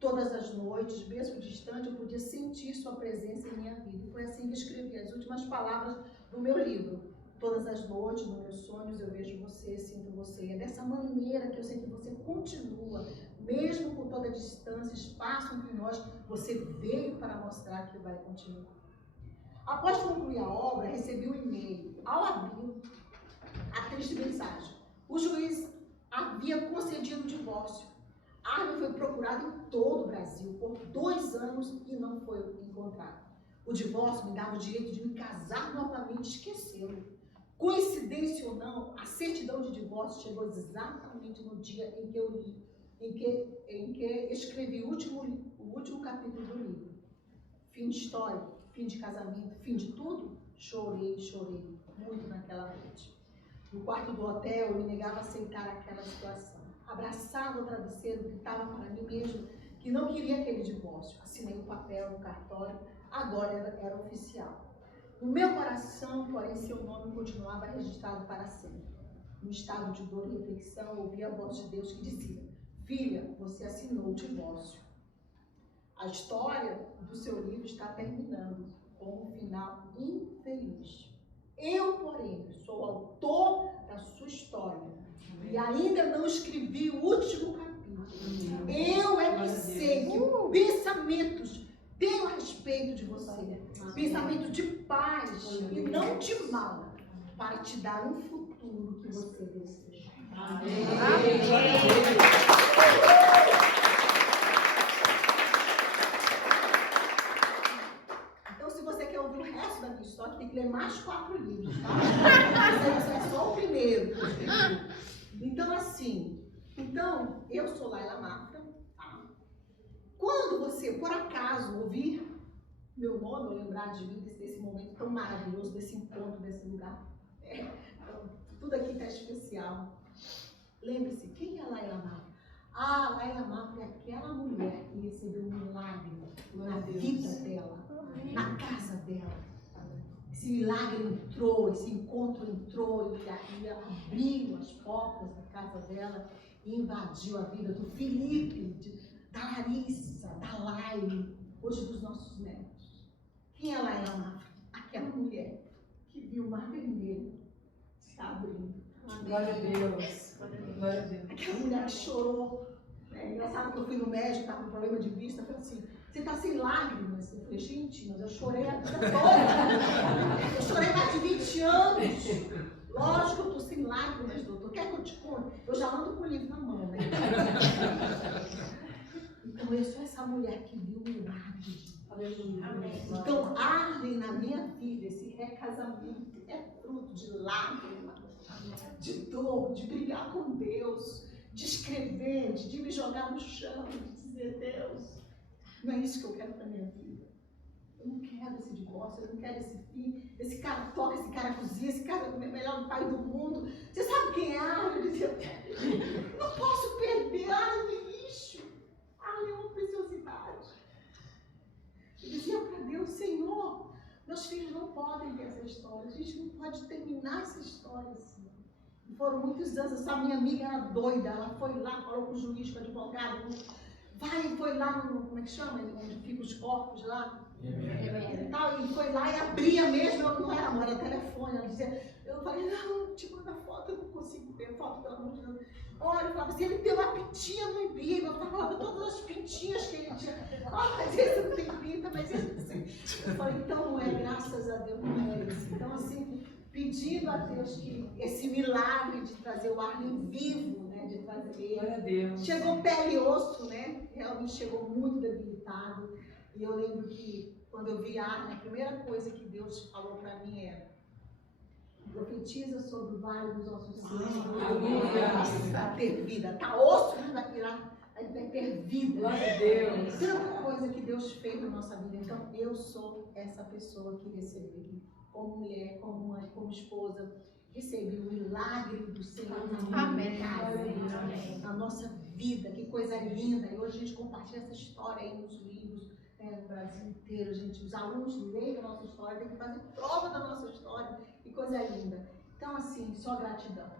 Todas as noites, mesmo distante, eu podia sentir sua presença em minha vida. E foi assim que escrevi as últimas palavras do meu livro. Todas as noites, nos meus sonhos, eu vejo você, sinto você. É dessa maneira que eu sei que você continua, mesmo com toda a distância, espaço entre nós, você veio para mostrar que vai continuar. Após concluir a obra, recebi um e-mail. Ao abrir a triste mensagem, o juiz havia concedido o divórcio. Arlen foi procurado em todo o Brasil por 2 anos e não foi encontrado. O divórcio me dava o direito de me casar novamente e esquecê-lo. Coincidência ou não, a certidão de divórcio chegou exatamente no dia em que eu li, em que escrevi o último capítulo do livro. Fim de história, fim de casamento, fim de tudo. Chorei muito naquela noite. No quarto do hotel, eu me negava a aceitar aquela situação. Abraçado ao travesseiro, gritava para mim mesmo que não queria aquele divórcio. Assinei o papel no cartório, agora era oficial. No meu coração, porém, seu nome continuava registrado para sempre. No estado de dor e reflexão, ouvi a voz de Deus que dizia: filha, você assinou o divórcio. A história do seu livro está terminando com um final infeliz. Eu, porém, sou autor da sua história e ainda não escrevi o último capítulo. Eu é que sei que pensamentos tenho a respeito de você, pensamento de paz e não de mal, para te dar um futuro que você deseja. Amém. Então, se você quer ouvir o resto da minha história, tem que ler mais 4 livros, tá? Esse é só o primeiro. Então, assim, eu sou Laila Mafra, tá? Quando você, por acaso, ouvir meu nome, ou lembrar de mim, desse momento tão maravilhoso, desse encontro, desse lugar, então, tudo aqui está especial. Lembre-se, quem é Laila Mafra? Laila Mafra é aquela mulher que recebeu um milagre na vida dela, na casa dela. Esse milagre entrou, esse encontro entrou e abriu as portas da casa dela e invadiu a vida do Felipe, da Larissa, da Laine, hoje dos nossos netos. Quem é Laila Mafra? Aquela mulher que viu o mar vermelho se abrindo. Glória a Deus. Glória a Deus. Aquela mulher que chorou. Engraçado que eu fui no médico, estava com problema de vista, eu falei assim, você está sem lágrimas? Eu falei, gente, mas eu chorei a vida toda. Eu chorei mais de 20 anos. Lógico que eu estou sem lágrimas, doutor. Quer que eu te conte? Eu já ando com o livro na mão, né? Então, eu sou essa mulher que viu milagres. Então, Arlen, na minha vida, esse recasamento é fruto de lágrimas, de dor, de brigar com Deus, de escrever, de me jogar no chão, de dizer, Deus, não é isso que eu quero para minha vida. Eu não quero esse divórcio, eu não quero esse fim, esse cara toca, esse cara cozinha, esse cara é o melhor pai do mundo. Você sabe quem é Arlen? Eu dizia, não posso perder, Arlen é lixo, Arlen é uma preciosidade. Eu dizia para Deus, Senhor, meus filhos não podem ter essa história, a gente não pode terminar essa história assim. E foram muitos anos, essa minha amiga era doida, ela foi lá, falou com o juiz, com o advogado, foi lá no, como é que chama, onde ficam os corpos lá, e foi lá e abria mesmo, eu não era telefone, ela dizia, eu falei, não, te manda foto, eu não consigo ver foto, pelo amor de Deus. Olha, eu falava assim, ele tem uma pintinha no umbigo, eu falava todas as pintinhas que ele tinha. Mas esse não tem pinta, mas esse assim. Eu falei, então não é, graças a Deus não é esse. Então assim, pedindo a Deus que esse milagre de trazer o Arlen vivo, né, de trazer ele. Chegou pele e osso, né, realmente chegou muito debilitado. E eu lembro que quando eu vi Arlen, a primeira coisa que Deus falou para mim era, profetiza sobre o vale dos ossos secos, vai ter vida, tá osso, vai ter vida. Glória a Deus. Tanta coisa que Deus fez na nossa vida. Então, eu sou essa pessoa que recebeu, como mulher, como mãe, como esposa, recebi o milagre do Senhor na minha casa, na nossa vida. Que coisa linda. E hoje a gente compartilha essa história aí nos livros, no Brasil inteiro. Gente, os alunos leem a nossa história, tem que fazer prova da nossa história. Que coisa linda. Então, assim, só gratidão.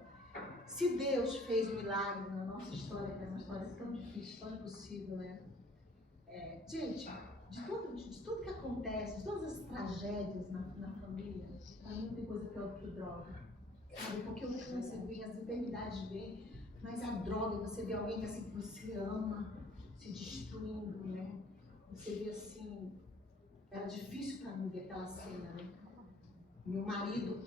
Se Deus fez um milagre na nossa história, que é uma história tão difícil, tão impossível, né? Gente, de tudo que acontece, de todas as tragédias na família, para mim não tem coisa pior do que droga. Sabe? Porque você vê, as enfermidades vêm, mas a droga, você vê alguém assim, que você ama, se destruindo, né? Você vê assim, era difícil para mim ver aquela cena, né? Meu marido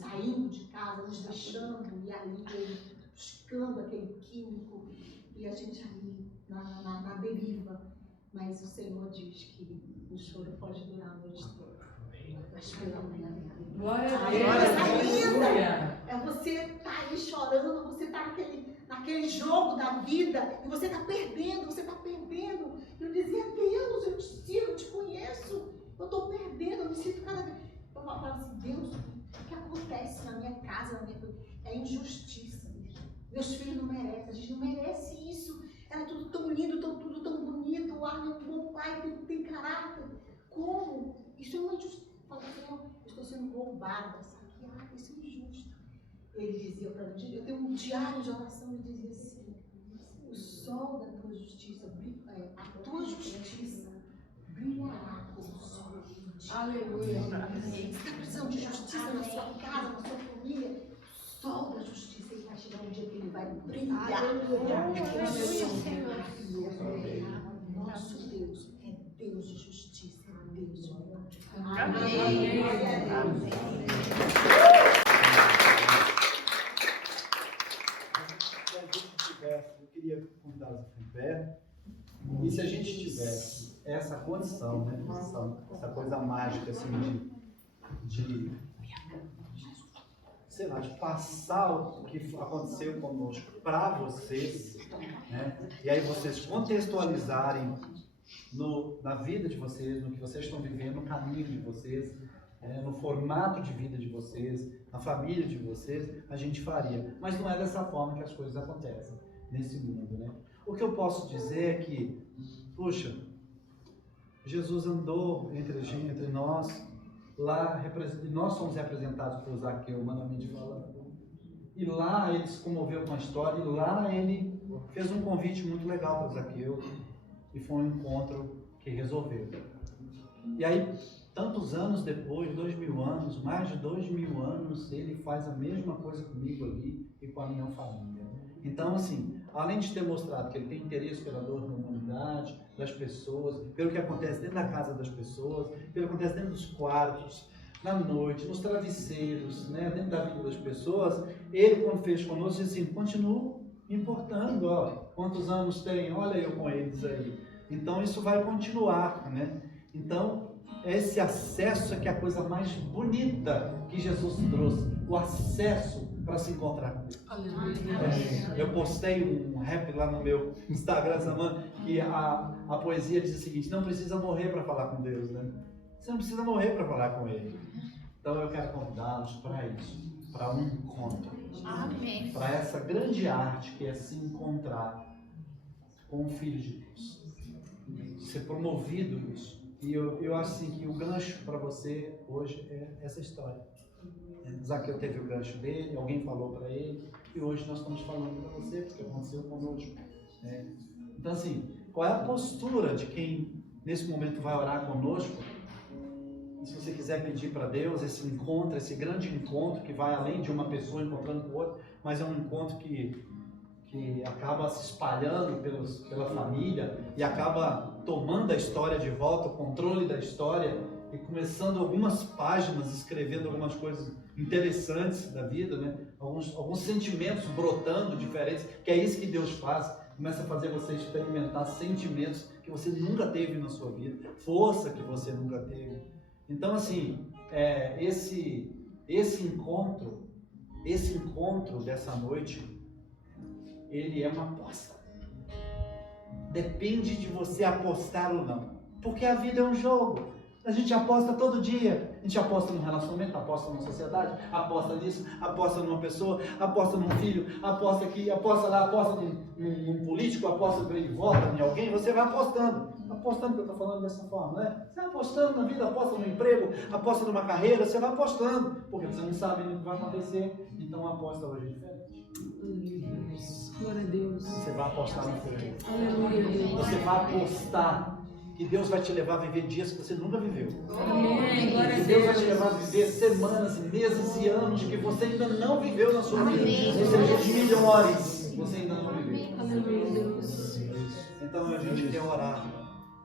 saindo de casa, nos deixando, e ali ele buscando aquele químico, e a gente ali na deriva. Mas o Senhor diz que o choro pode durar a noite toda, mas pela manhã. Glória a Deus! É você estar aí chorando, você está naquele jogo da vida, e você está perdendo, E eu dizia, Deus, eu te sigo, eu te conheço, eu estou perdendo, eu me sinto cada vez... Eu falava assim, Deus, o que acontece na minha casa, é injustiça. Meus filhos não merecem, a gente não merece isso. Era tudo tão lindo, tudo tão bonito. O Arlen é um bom pai, tem caráter. Como? Isso é uma injustiça. Eu falei, Senhor, eu estou sendo roubada, saqueada, isso é injusto. Ele dizia para mim, eu tenho um diário de oração, ele dizia assim, o sol da tua justiça, a tua justiça brilhará como o sol. Aleluia. Você está precisando de justiça na sua casa, na sua família? O sol da justiça, ele vai chegar um dia que ele vai brilhar. Aleluia, Senhor. Nosso Deus é Deus de justiça, é Deus de amor. Amém. Se a gente tivesse, eu queria convidar os em pé, e se a gente tivesse essa condição, né, essa coisa mágica, assim, de sei lá, de passar o que aconteceu conosco para vocês, né, e aí vocês contextualizarem na vida de vocês, no que vocês estão vivendo, no caminho de vocês, no formato de vida de vocês, na família de vocês, a gente faria. Mas não é dessa forma que as coisas acontecem nesse mundo, né? O que eu posso dizer é que, puxa, Jesus andou entre nós, lá nós somos representados por Zaqueu, humanamente falando. E lá ele se comoveu com a história, e lá ele fez um convite muito legal para Zaqueu, e foi um encontro que resolveu. E aí, tantos anos depois, 2000 anos, mais de 2000 anos, ele faz a mesma coisa comigo ali e com a minha família. Então, assim, além de ter mostrado que ele tem interesse pela dor da humanidade, das pessoas, pelo que acontece dentro da casa das pessoas, pelo que acontece dentro dos quartos, na noite, nos travesseiros, né, dentro da vida das pessoas, ele, quando fez conosco, disse assim, continua importando, ó, quantos anos tem, olha eu com eles aí. Então, isso vai continuar, né? Então, esse acesso é que é a coisa mais bonita que Jesus trouxe, o acesso para se encontrar com Deus. Eu postei um rap lá no meu Instagram essa semana, que a poesia diz o seguinte, não precisa morrer para falar com Deus, né? Você não precisa morrer para falar com Ele. Então eu quero convidá-los para isso, para um encontro. Amém. Para essa grande arte que é se encontrar com o Filho de Deus. Ser promovido isso. E eu acho assim que o gancho para você hoje é essa história. Zaqueu teve o gancho dele, alguém falou para ele, e hoje nós estamos falando para você, porque aconteceu conosco. Né? Então assim, qual é a postura de quem nesse momento vai orar conosco? Se você quiser pedir para Deus esse encontro, esse grande encontro que vai além de uma pessoa encontrando com outra, mas é um encontro que acaba se espalhando pela família e acaba tomando a história de volta, o controle da história e começando algumas páginas, escrevendo algumas coisas interessantes da vida, né? Alguns sentimentos brotando diferentes, que é isso que Deus faz, começa a fazer você experimentar sentimentos que você nunca teve na sua vida, força que você nunca teve. Então, assim, esse encontro dessa noite, ele é uma aposta. Depende de você apostar ou não. Porque a vida é um jogo. A gente aposta todo dia. A gente aposta num relacionamento, aposta numa sociedade, aposta nisso, aposta numa pessoa, aposta num filho, aposta aqui, aposta lá, aposta num político, aposta e vota em alguém. Você vai apostando. Apostando que eu estou falando dessa forma, né? Você vai apostando na vida, aposta no emprego, aposta numa carreira, você vai apostando. Porque você não sabe o que vai acontecer. Então a aposta hoje é diferente. Glória a Deus. Você vai apostar no futuro. Aleluia. Você vai apostar que Deus vai te levar a viver dias que você nunca viveu. Amém. Glória a Que Deus vai te levar a viver semanas, meses e anos que você ainda não viveu na sua vida. Ou seja, de melhores você ainda não viveu. Aleluia, Deus. Então a gente quer orar.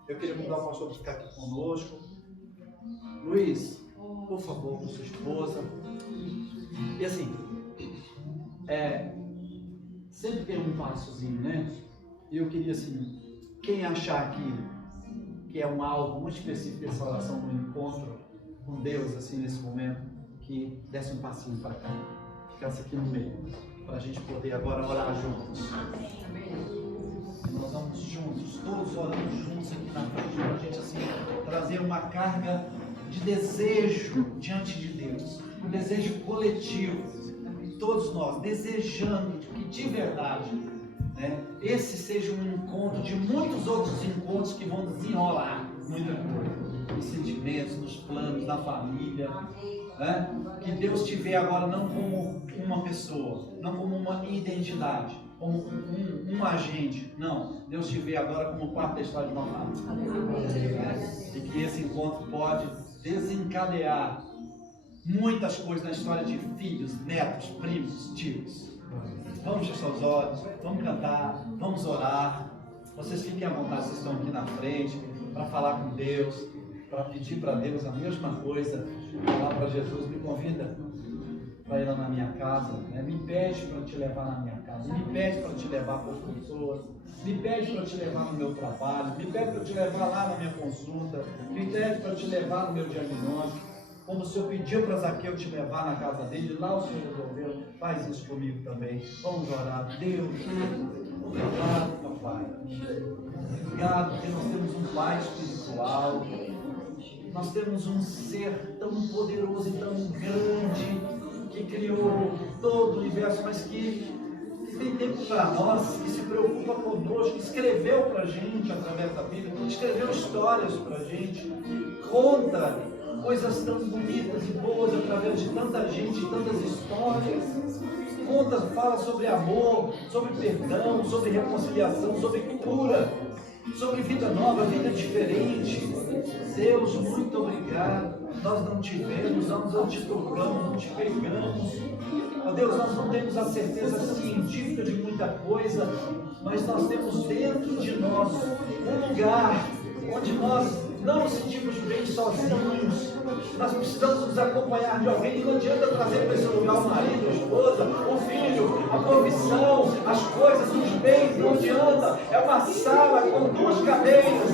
Eu queria convidar o pastor para ficar aqui conosco. Luiz, por favor, com sua esposa. E assim, sempre tem um passozinho, né? E eu queria assim, quem achar que é um alvo muito específico dessa oração, um encontro com Deus, assim, nesse momento, que desse um passinho para cá, ficasse aqui no meio, para a gente poder agora orar juntos. Nós vamos juntos, todos orando juntos aqui na frente, para a gente assim, trazer uma carga de desejo diante de Deus, um desejo coletivo, todos nós desejando que de verdade, né, esse seja um encontro de muitos outros encontros que vão desenrolar muita coisa, nos sentimentos, nos planos, na família, né? Que Deus te vê agora não como uma pessoa, não como uma identidade, como um agente, não, Deus te vê agora como parte da história de uma família, e que esse encontro pode desencadear muitas coisas na história de filhos, netos, primos, tios. Vamos fechar os olhos, vamos cantar, vamos orar. Vocês fiquem à vontade, vocês estão aqui na frente para falar com Deus, para pedir para Deus a mesma coisa, falar para Jesus, me convida para ir lá na minha casa, né? Me pede para te levar na minha casa, me pede para te levar para as pessoas, me pede para te levar no meu trabalho, me pede para te levar lá na minha consulta, me pede para te levar no meu diagnóstico. Como o Senhor pediu para Zaqueu te levar na casa dele, lá o Senhor resolveu, faz isso comigo também. Vamos orar. Deus, obrigado, papai. Obrigado porque nós temos um Pai espiritual. Nós temos um ser tão poderoso e tão grande que criou todo o universo, mas que tem tempo para nós, que se preocupa conosco, que escreveu para a gente através da Bíblia, escreveu histórias para a gente, conta coisas tão bonitas e boas através de tanta gente, tantas histórias. Conta, fala sobre amor, sobre perdão, sobre reconciliação, sobre cura, sobre vida nova, vida diferente. Deus, muito obrigado. Nós não te vemos, nós não te tocamos, não te pegamos. Ó Deus, nós não temos a certeza científica de muita coisa, mas nós temos dentro de nós um lugar onde nós não nos sentimos bem sozinhos. Nós precisamos nos acompanhar de alguém. Não adianta trazer para esse lugar o marido, a esposa, o filho, a profissão, as coisas, os bens. Não adianta. É uma sala com 2 cadeiras.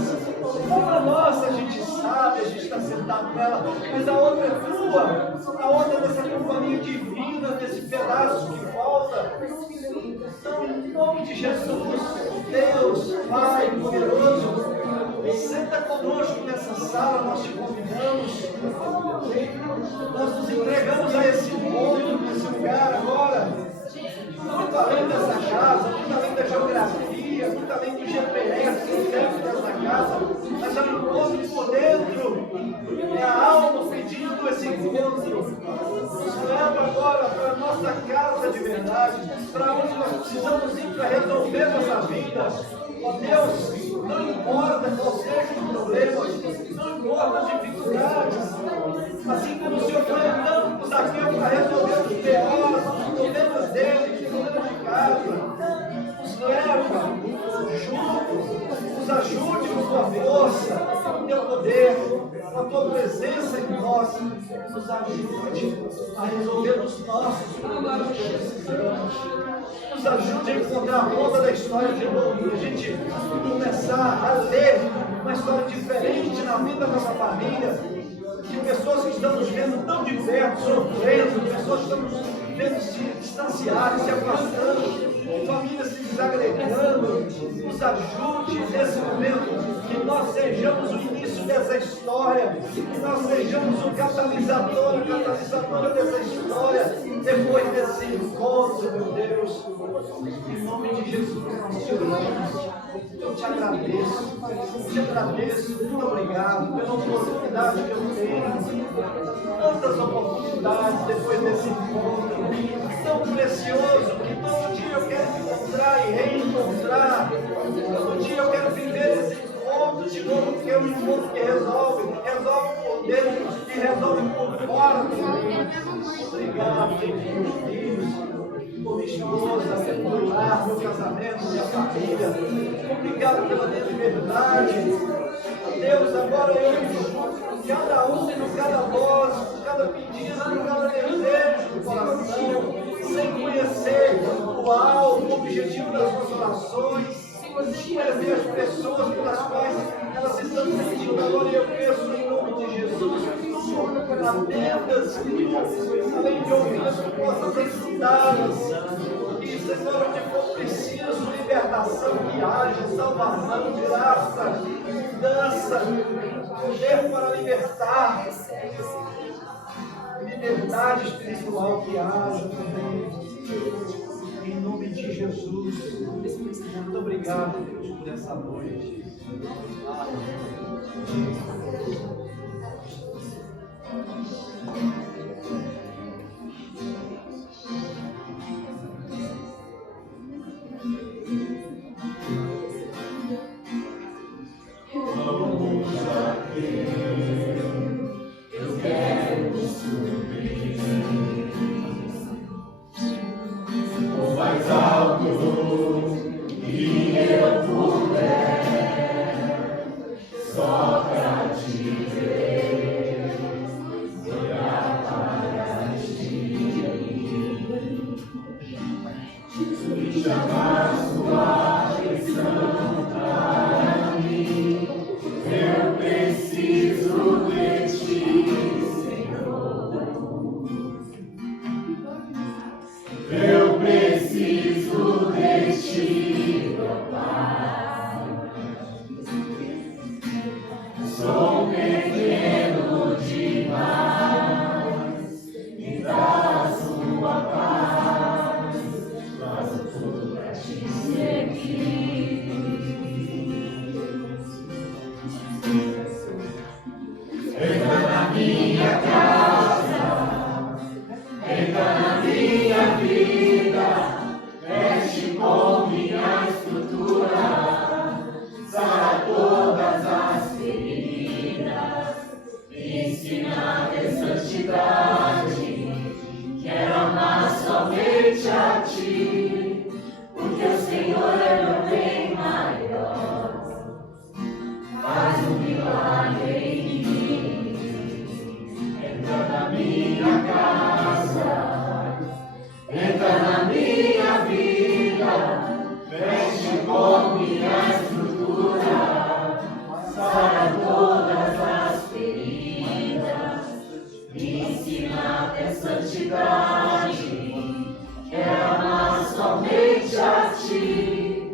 Uma nossa, a gente sabe, a gente está sentado nela, mas a outra é tua. A outra é dessa companhia divina, desse pedaço que falta. Então, em nome de Jesus, Deus, Pai poderoso, senta conosco nessa sala, nós te convidamos. Nós nos entregamos a esse mundo, nesse lugar agora, muito além dessa casa, muito além da geografia, muito além do GPS dentro dessa casa, mas é um encontro por dentro, é a alma pedindo esse encontro. Nos leva agora para a nossa casa de verdade, para onde nós precisamos ir para resolver nossa vida. Ó Deus, não importa qual seja os problemas, não importa as dificuldades, assim como o Senhor foi andando com Zaqueu para resolver os B.O.s, os problemas dele, os problemas de casa, nos leva juntos, nos ajude com tua força, com teu poder, com a tua presença em nós, nos ajude a resolver os nossos problemas que precisamos. Nos ajude a encontrar a ponta da história de novo, a gente começar a ler uma história diferente na vida da nossa família, de pessoas que estão nos vendo tão de perto, sofrendo, pessoas que estão nos vendo se distanciar, se afastando, famílias se desagregando. Nos ajude nesse momento, que nós sejamos o início dessa história, que nós sejamos o catalisador, a catalisadora dessa história, depois desse encontro, meu Deus. Em nome de Jesus, nós te louvamos. Eu te agradeço, muito obrigado pela oportunidade que eu tenho, tantas oportunidades depois desse encontro, tão precioso, que todo dia eu quero me encontrar e reencontrar, todo dia eu quero viver esse encontro de novo, porque é um encontro que resolve por dentro e resolve por fora também. Obrigado, meus filhos, por minha esposa, pelo lar, meu casamento, minha família. Obrigado pela minha liberdade. Deus, agora eu me junto, cada um, cada voz, cada pedido, cada desejo do coração, sem conhecer o alvo, o objetivo das suas orações, sem conhecer as pessoas pelas quais elas estão sentindo. Agora eu peço em nome de Jesus, atendas, além de ouvi-las, que possas ajudá-las, que, Senhor, onde for preciso, libertação que haja, salvação, graça, mudança, poder para libertar, liberdade espiritual que haja também, em nome de Jesus. Muito obrigado, Deus, por essa noite. Eu quero subir o mais alto que eu puder, só pra te ver, olhar para ti e chamar sua atenção para mim. Eu preciso de ti, Senhor. ti, porque o Senhor é meu bem maior. Faz um milagre em mim, entra na minha casa, entra na minha vida, mexe com minha estrutura, sara todas as feridas, me ensina a ter santidade, quero amar somente a ti,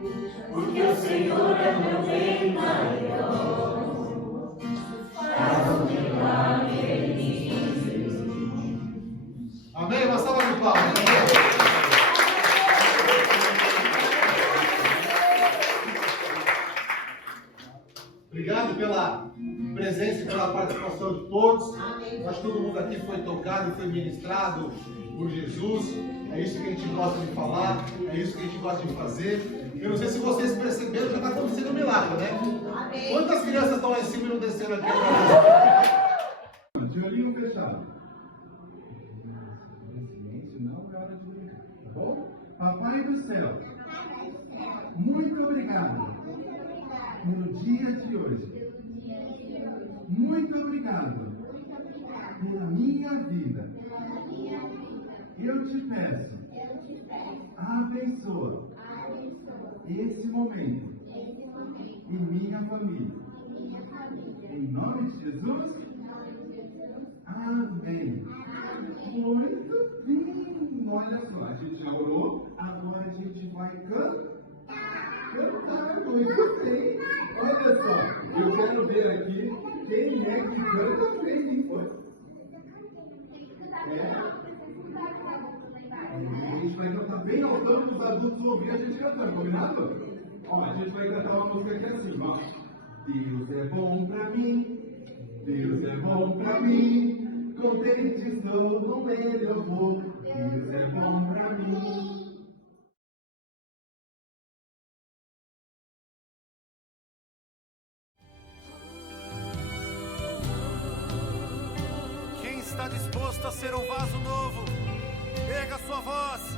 porque o Senhor é meu bem maior. Faz um milagre em mim. Amém? Uma salva de palmas. Obrigado pela presença e pela participação de todos. Amém. Eu acho que todo mundo aqui foi tocado e foi ministrado por Jesus. É isso que a gente gosta de falar, é isso que a gente gosta de fazer. Eu não sei se vocês perceberam, já está acontecendo um milagre, né? Amém. Quantas crianças estão lá em cima e não desceram aqui? De olhinho fechado. Silêncio, não é hora de brincar, tá bom? Papai do céu, muito obrigado pelo dia de hoje. Muito obrigado pela minha vida. Eu te peço, abençoa esse momento e minha família. Em nome de Jesus. Amém. Muito bem. Olha só, a gente já orou, agora a gente vai cantar. Muito bem. Olha só, eu quero ver aqui quem é que canta bem. A gente vai cantar bem altão para os adultos ouvir a gente cantando, combinado? Ó, a gente vai cantar uma música aqui assim, ó. Deus é bom pra mim. Deus é bom pra mim, contente estou, com Ele eu vou. Deus é bom pra mim. Quem está disposto a ser um vaso novo, erga sua voz.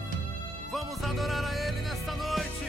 Vamos adorar a Ele nesta noite.